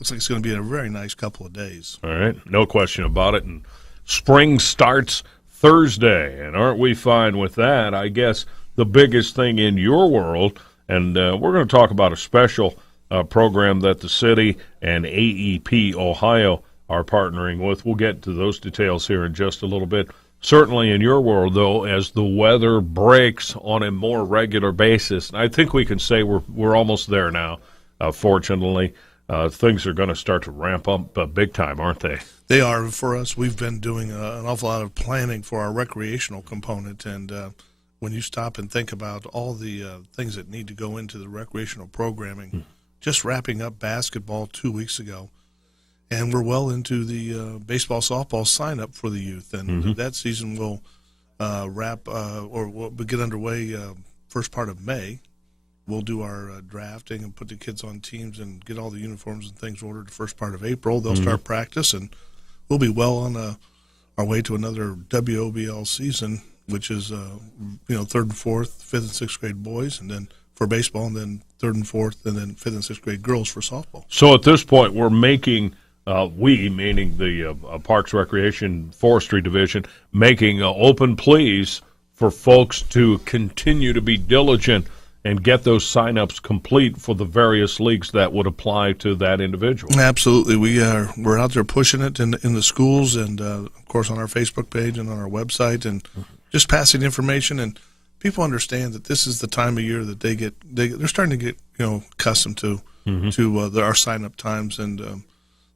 like it's going to be a very nice couple of days. All right, no question about it. And spring starts Thursday, and aren't we fine with that? I guess the biggest thing in your world, and we're going to talk about a special program that the city and AEP Ohio are partnering with. We'll get to those details here in just a little bit. Certainly in your world, though, as the weather breaks on a more regular basis, and I think we can say we're almost there now, fortunately. Things are going to start to ramp up big time, aren't they? They are for us. We've been doing an awful lot of planning for our recreational component, and when you stop and think about all the things that need to go into the recreational programming, just wrapping up basketball 2 weeks ago, and we're well into the baseball, softball sign-up for the youth, and that season will will get underway first part of May. We'll do our drafting and put the kids on teams and get all the uniforms and things ordered the first part of April. They'll start practice, and we'll be well on our way to another WOBL season, which is third and fourth, fifth and sixth grade boys, and then for baseball, and then third and fourth, and then fifth and sixth grade girls for softball. So at this point, we're making meaning the Parks, Recreation, Forestry Division, making open pleas for folks to continue to be diligent and get those sign-ups complete for the various leagues that would apply to that individual. Absolutely. We're out there pushing it in the schools and, of course, on our Facebook page and on our website, and just passing information. And people understand that this is the time of year that they're starting to get accustomed to our sign-up times, and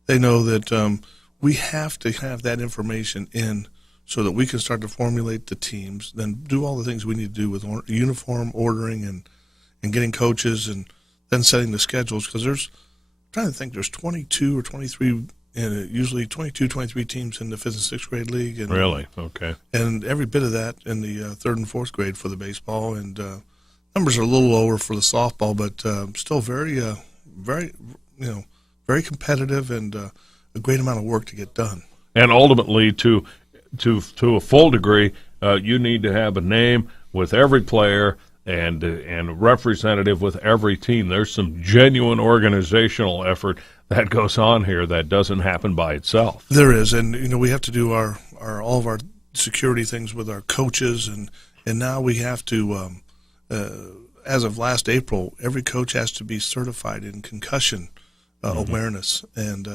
they know that we have to have that information in so that we can start to formulate the teams, then do all the things we need to do with uniform ordering and getting coaches, and then setting the schedules, because I'm trying to think, there's 22 or 23, usually 22, 23 teams in the 5th and 6th grade league. And, really? Okay. And every bit of that in the 3rd and 4th grade for the baseball, and numbers are a little lower for the softball, but still very competitive, and a great amount of work to get done. And ultimately, to a full degree, you need to have a name with every player and representative with every team. There's some genuine organizational effort that goes on here that doesn't happen by itself. There is, and we have to do all of our security things with our coaches, and now we have to, as of last April, every coach has to be certified in concussion awareness, and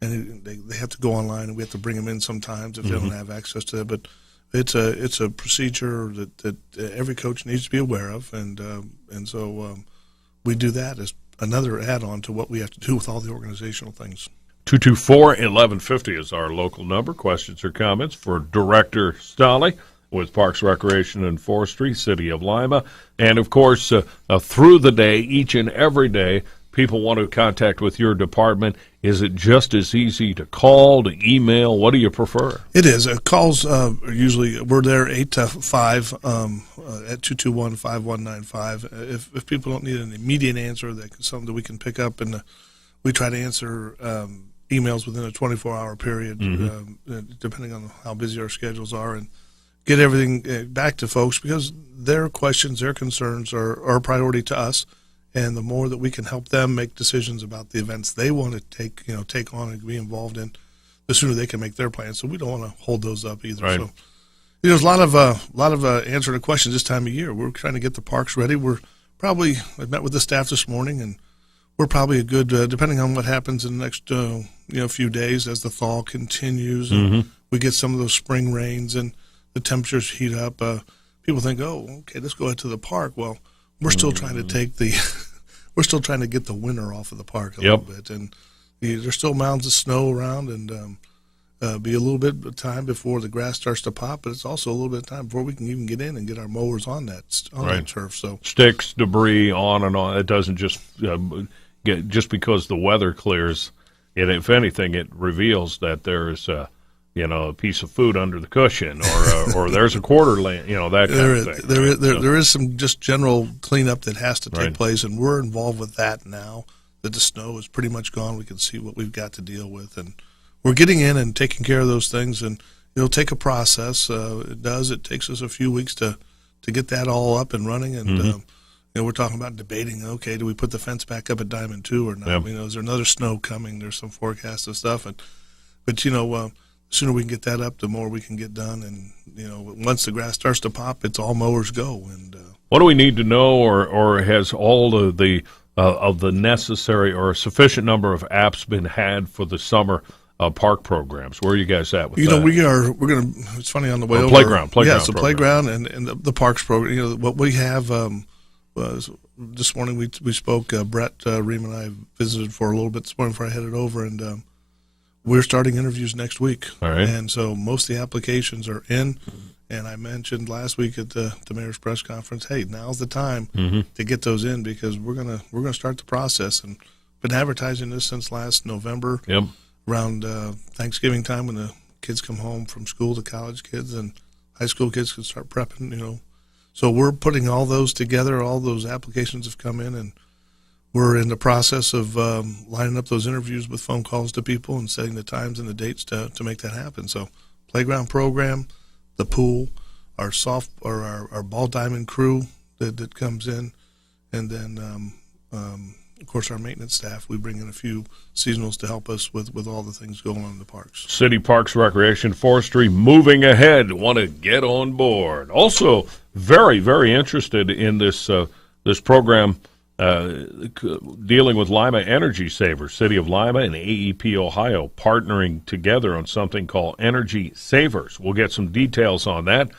they have to go online, and we have to bring them in sometimes if they don't have access to it. But it's a procedure that every coach needs to be aware of, and so we do that as another add-on to what we have to do with all the organizational things. 224-1150 is our local number. Questions or comments for Director Stolle with Parks, Recreation, and Forestry, City of Lima. And, of course, through the day, each and every day, people want to contact with your department. Is it just as easy to call, to email? What do you prefer? It is. Calls usually, we're there 8 to 5 at 221-5195. If people don't need an immediate answer, that's something that we can pick up, and we try to answer emails within a 24-hour period, depending on how busy our schedules are, and get everything back to folks, because their questions, their concerns are a priority to us. And the more that we can help them make decisions about the events they want to take on and be involved in, the sooner they can make their plans. So we don't want to hold those up either. Right. So there's a lot of answer to questions this time of year. We're trying to get the parks ready. I met with the staff this morning, and we're probably a good, depending on what happens in the next few days as the thaw continues, and we get some of those spring rains and the temperatures heat up. People think, oh, okay, let's go ahead to the park. Well, we're still trying to we're still trying to get the winter off of the park a little bit, and there's still mounds of snow around, and be a little bit of time before the grass starts to pop, but it's also a little bit of time before we can even get in and get our mowers on that turf. So sticks, debris, on and on. It doesn't just get just because the weather clears. If anything, it reveals that there's a piece of food under the cushion, or there's a quarter that kind of thing. There is some just general cleanup that has to take place, and we're involved with that now that the snow is pretty much gone. We can see what we've got to deal with, and we're getting in and taking care of those things, and it'll take a process. It takes us a few weeks to get that all up and running, and we're talking about debating, okay, do we put the fence back up at Diamond 2 or not? Is there another snow coming? There's some forecast of stuff, but the sooner we can get that up, the more we can get done. And once the grass starts to pop, it's all mowers go. And what do we need to know, or has all of the necessary or a sufficient number of apps been had for the summer park programs? Where are you guys at with that? We're gonna. It's funny on the way over. Playground. Yes, the playground and the parks program. What we have was this morning. We spoke. Brett Roehm and I visited for a little bit this morning before I headed over, and we're starting interviews next week. All right. And so most of the applications are in. And I mentioned last week at the mayor's press conference, hey, now's the time to get those in, because we're gonna start the process, and been advertising this since last November. Yep. Around Thanksgiving time, when the kids come home from school, the college kids and high school kids can start prepping. So we're putting all those together. All those applications have come in, and we're in the process of lining up those interviews with phone calls to people and setting the times and the dates to make that happen. So playground program, the pool, our ball diamond crew that comes in, and then of course our maintenance staff. We bring in a few seasonals to help us with all the things going on in the parks. City Parks, Recreation, Forestry moving ahead. Want to get on board. Also very, very interested in this this program dealing with Lima Energy Savers, City of Lima and AEP Ohio partnering together on something called Energy Savers. We'll get some details on that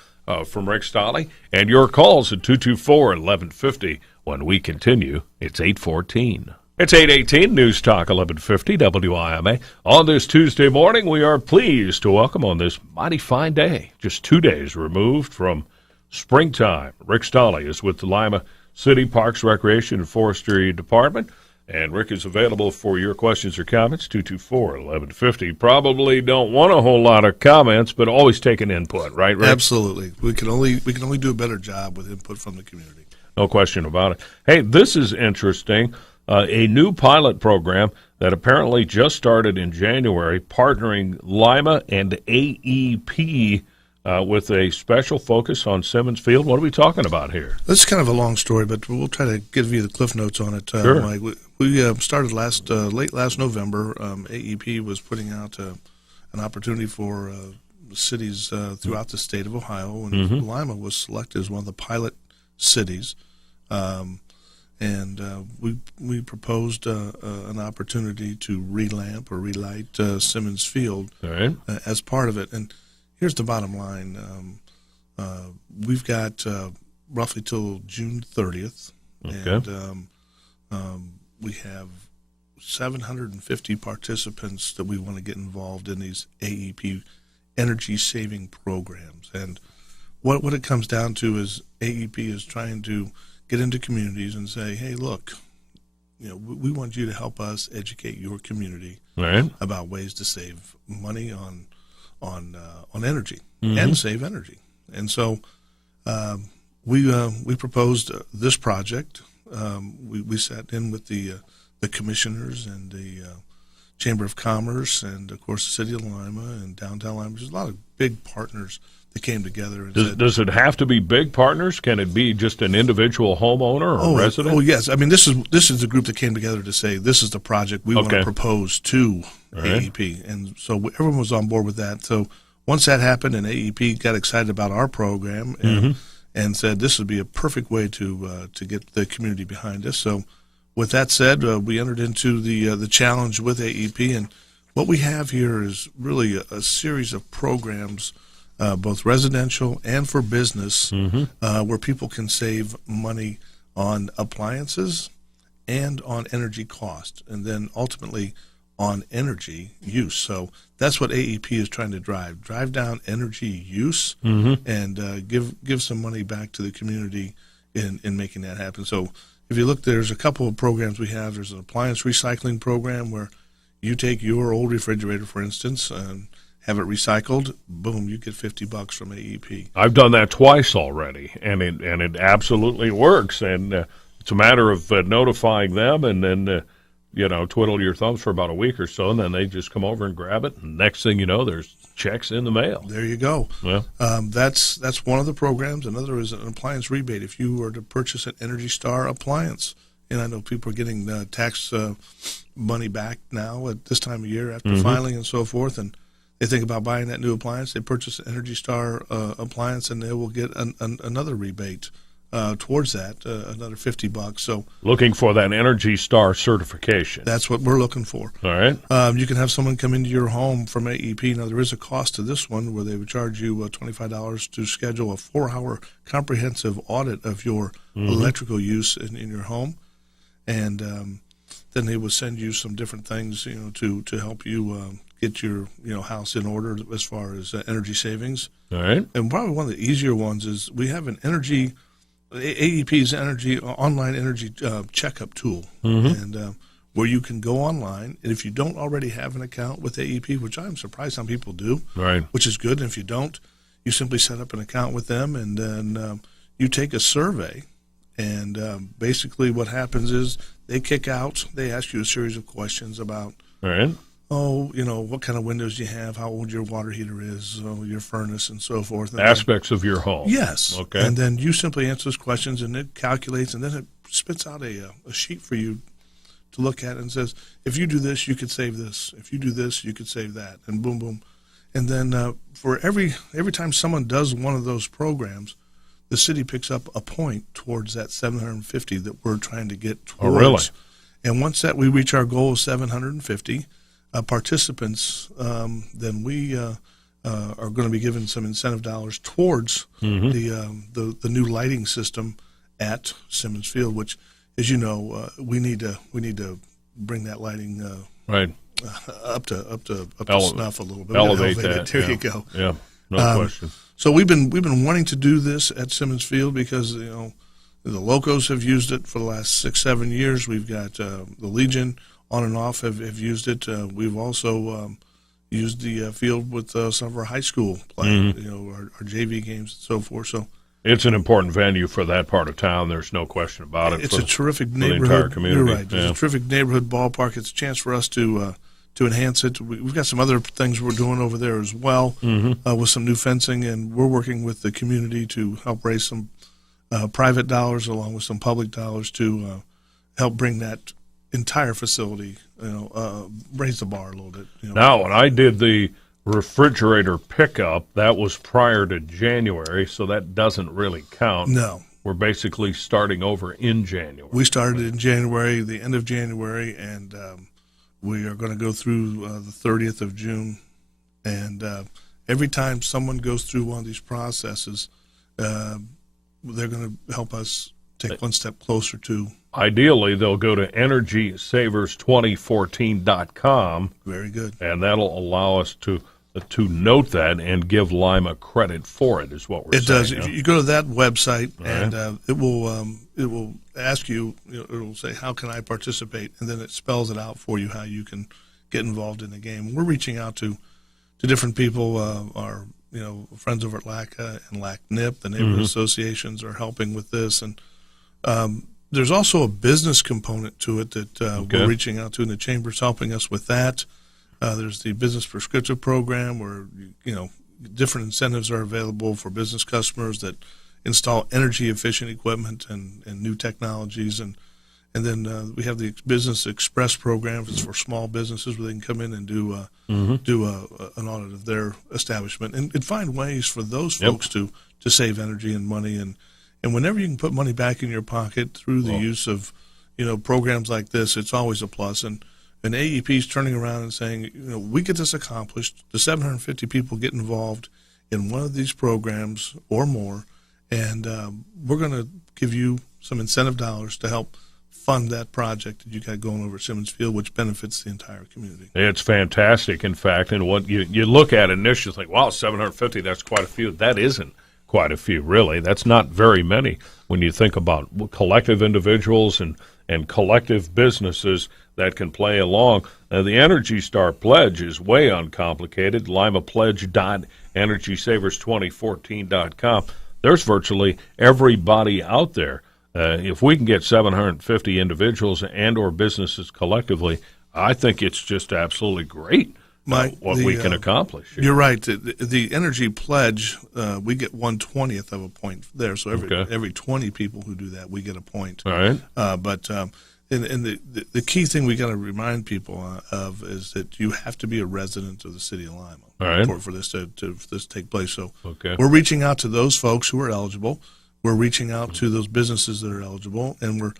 from Rick Stolley, and your calls at 224-1150 when we continue. It's 8:14. It's 8:18, News Talk 1150 WIMA. On this Tuesday morning, we are pleased to welcome on this mighty fine day, just 2 days removed from springtime. Rick Stolley is with the Lima City Parks, Recreation, and Forestry Department, and Rick is available for your questions or comments, 224-1150. Probably don't want a whole lot of comments, but always take an input, right, Rick? Absolutely. We can only do a better job with input from the community. No question about it. Hey, this is interesting. A new pilot program that apparently just started in January, partnering Lima and AEP with a special focus on Simmons Field. What are we talking about here? This is kind of a long story, but we'll try to give you the cliff notes on it. Sure. Mike. We started late last November. AEP was putting out an opportunity for cities throughout the state of Ohio, and Lima was selected as one of the pilot cities. And we proposed an opportunity to relamp or relight Simmons Field as part of it. And here's the bottom line. We've got roughly till June 30th, and we have 750 participants that we want to get involved in these AEP energy-saving programs. And what it comes down to is AEP is trying to get into communities and say, hey, look, we want you to help us educate your community about ways to save money on energy and save energy. And so we proposed this project. We sat in with the commissioners and the Chamber of Commerce and, of course, the City of Lima and Downtown Lima. There's a lot of big partners that came together. And does it have to be big partners? Can it be just an individual homeowner or resident? Oh, yes. I mean, this is the group that came together to say this is the project we want to propose to AEP. And so everyone was on board with that. So once that happened and AEP got excited about our program and said this would be a perfect way to get the community behind us. So with that said, we entered into the challenge with AEP, and what we have here is really a series of programs, both residential and for business, where people can save money on appliances and on energy cost, and then ultimately on energy use. So that's what AEP is trying to drive down energy use and give some money back to the community in making that happen. So if you look, there's a couple of programs we have. There's an appliance recycling program where you take your old refrigerator, for instance, and have it recycled. Boom, you get $50 from AEP. I've done that twice already, and it absolutely works. And it's a matter of notifying them, and then twiddle your thumbs for about a week or so, and then they just come over and grab it. And next thing you know, there's checks in the mail. There you go. Well, that's one of the programs. Another is an appliance rebate. If you were to purchase an Energy Star appliance, and I know people are getting tax money back now at this time of year after filing and so forth, and they think about buying that new appliance, they purchase an Energy Star appliance, and they will get another rebate towards that, another $50. So looking for that Energy Star certification. That's what we're looking for. All right. You can have someone come into your home from AEP. Now, there is a cost to this one where they would charge you $25 to schedule a 4-hour comprehensive audit of your electrical use in your home. And then they would send you some different things, to help you get your house in order as far as energy savings. All right. And probably one of the easier ones is we have an AEP's online energy checkup tool, and where you can go online, and if you don't already have an account with AEP, which I'm surprised some people do, which is good, and if you don't, you simply set up an account with them, and then you take a survey, and basically what happens is they ask you a series of questions about what kind of windows you have, how old your water heater is, your furnace, and so forth. And aspects of your home. Yes. Okay. And then you simply answer those questions, and it calculates, and then it spits out a sheet for you to look at and says, if you do this, you could save this. If you do this, you could save that, and boom, boom. And then for every time someone does one of those programs, the city picks up a point towards that 750 that we're trying to get towards. Oh, really? And once that we reach our goal of 750 participants, then we are going to be given some incentive dollars towards the new lighting system at Simmons Field, which, as you know, we need to bring that lighting up to snuff a little bit. Elevate that. There you go. Yeah, no question. So we've been wanting to do this at Simmons Field because the Locos have used it for the last 6-7 years. We've got the Legion on and off have used it. We've also used the field with some of our high school play, our JV games and so forth. So it's an important venue for that part of town. There's no question about it. It's a terrific neighborhood. The entire community. You're right. It's a terrific neighborhood ballpark. It's a chance for us to enhance it. We've got some other things we're doing over there as well with some new fencing, and we're working with the community to help raise some private dollars along with some public dollars to help bring that entire facility, raise the bar a little bit. Now, when I did the refrigerator pickup, that was prior to January, so that doesn't really count. No. We're basically starting over in January. We started in January, the end of January, and we are going to go through the 30th of June. And every time someone goes through one of these processes, they're going to help us take one step closer to. Ideally, they'll go to EnergySavers2014.com. Very good. And that'll allow us to note that and give Lima credit for it, is what we're saying. It does. You go to that website, and it will ask you, it will say, how can I participate? And then it spells it out for you how you can get involved in the game. We're reaching out to different people. Our friends over at LACA and LACNIP, the neighborhood associations, are helping with this. And there's also a business component to it that we're reaching out to, and the Chamber's helping us with that. There's the business prescriptive program where, different incentives are available for business customers that install energy efficient equipment and new technologies. And then we have the Business Express program. It's for small businesses where they can come in and do an audit of their establishment and find ways for those folks to save energy and money. And whenever you can put money back in your pocket through the use of, programs like this, it's always a plus. And AEP is turning around and saying, we get this accomplished. The 750 people get involved in one of these programs or more, and we're going to give you some incentive dollars to help fund that project that you got going over at Simmons Field, which benefits the entire community. It's fantastic, in fact. And what you look at initially, think, wow, 750, that's quite a few. That isn't quite a few, really. That's not very many when you think about collective individuals and collective businesses that can play along. The Energy Star Pledge is way uncomplicated. LimaPledge.EnergySavers2014.com. There's virtually everybody out there. If we can get 750 individuals and or businesses collectively, I think it's just absolutely great what we can accomplish. You're right. The Energy Pledge, we get 1/20th of a point there. So every 20 people who do that, we get a point. All right. And the key thing we got to remind people of is that you have to be a resident of the city of Lima for this to take place. So we're reaching out to those folks who are eligible. We're reaching out to those businesses that are eligible, and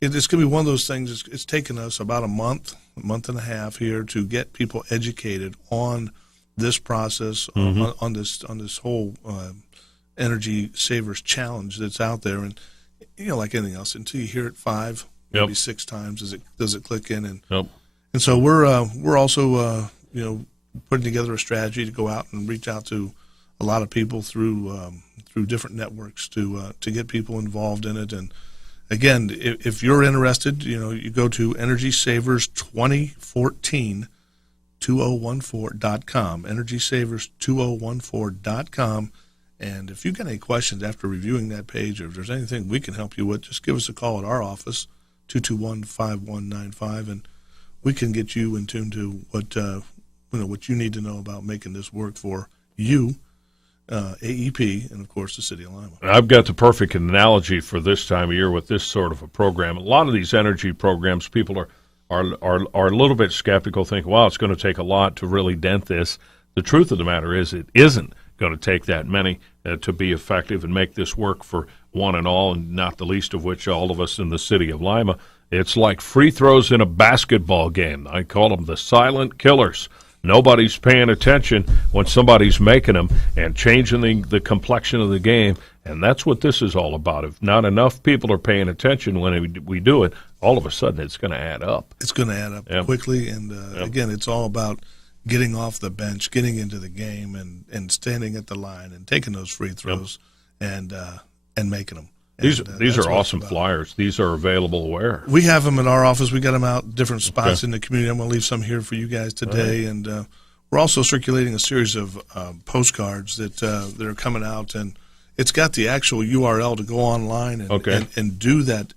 it's going to be one of those things. It's taken us about a month and a half here to get people educated on this process, on this whole Energy Savers Challenge that's out there. And like anything else, until you hear it 5, maybe 6 times, does it click in? And so we're also putting together a strategy to go out and reach out to a lot of people through different networks to get people involved in it. And again, if you're interested, you go to EnergySavers2014.com, EnergySavers2014.com. And if you've got any questions after reviewing that page, or if there's anything we can help you with, just give us a call at our office, 221-5195, and we can get you in tune to what you need to know about making this work for you, AEP, and of course the City of Lima. I've got the perfect analogy for this time of year with this sort of a program. A lot of these energy programs, people are a little bit skeptical, think, wow, it's going to take a lot to really dent this. The truth of the matter is it isn't going to take that many to be effective and make this work for one and all, and not the least of which all of us in the city of Lima. It's like free throws in a basketball game. I call them the silent killers. Nobody's paying attention when somebody's making them and changing the complexion of the game, and that's what this is all about. If not enough people are paying attention when we do it, all of a sudden it's going to add up. It's going to add up quickly, and again, it's all about getting off the bench, getting into the game, and standing at the line and taking those free throws and making them. These are awesome flyers. These are available where? We have them in our office. We got them out different spots in the community. I'm going to leave some here for you guys today. And we're also circulating a series of postcards that are coming out. And it's got the actual URL to go online and do that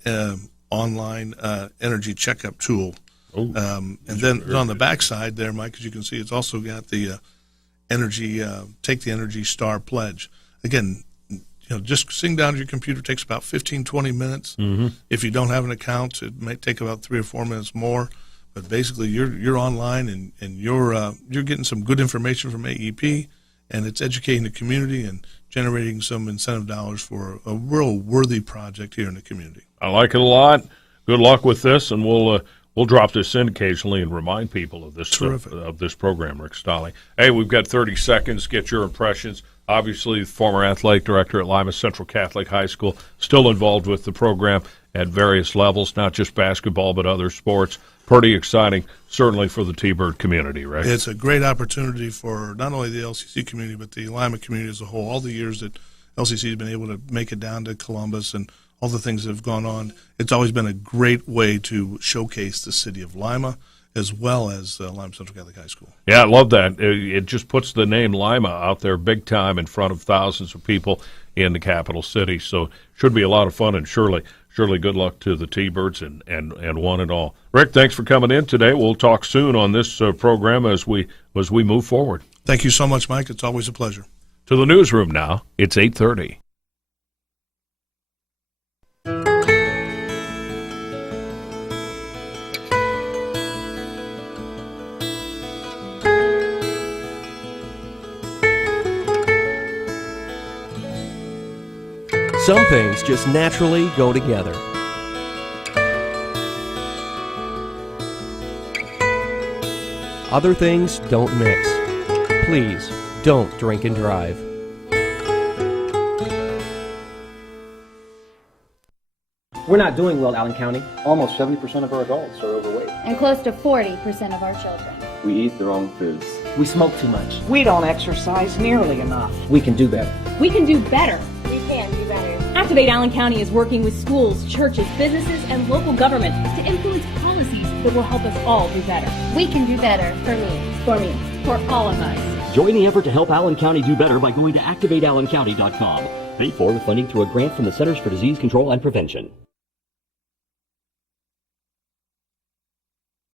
online energy checkup tool. And then on the back side there, Mike, as you can see, it's also got the Take the Energy Star Pledge. Again, just sitting down at your computer takes about 15, 20 minutes. If you don't have an account, it may take about 3 or 4 minutes more. But basically, you're online and you're getting some good information from AEP, and it's educating the community and generating some incentive dollars for a real worthy project here in the community. I like it a lot. Good luck with this, and we'll drop this in occasionally and remind people of this of this program, Rick Stolle. Hey, we've got 30 seconds. Get your impressions. Obviously, former athletic director at Lima Central Catholic High School, still involved with the program at various levels, not just basketball but other sports. Pretty exciting, certainly for the T-Bird community, right? It's a great opportunity for not only the LCC community but the Lima community as a whole. All the years that LCC has been able to make it down to Columbus and all the things that have gone on, it's always been a great way to showcase the city of Lima as well as Lima Central Catholic High School. Yeah, I love that. It just puts the name Lima out there big time in front of thousands of people in the capital city. So should be a lot of fun, and surely good luck to the T-Birds and one and all. Rick, thanks for coming in today. We'll talk soon on this program as we move forward. Thank you so much, Mike. It's always a pleasure. To the newsroom now. It's 8:30. Some things just naturally go together. Other things don't mix. Please, don't drink and drive. We're not doing well, Allen County. Almost 70% of our adults are overweight. And close to 40% of our children. We eat the wrong foods. We smoke too much. We don't exercise nearly enough. We can do better. We can do better. We can do better. Activate Allen County is working with schools, churches, businesses, and local government to influence policies that will help us all do better. We can do better. For me. For me. For all of us. Join the effort to help Allen County do better by going to activateallencounty.com. Paid for with funding through a grant from the Centers for Disease Control and Prevention.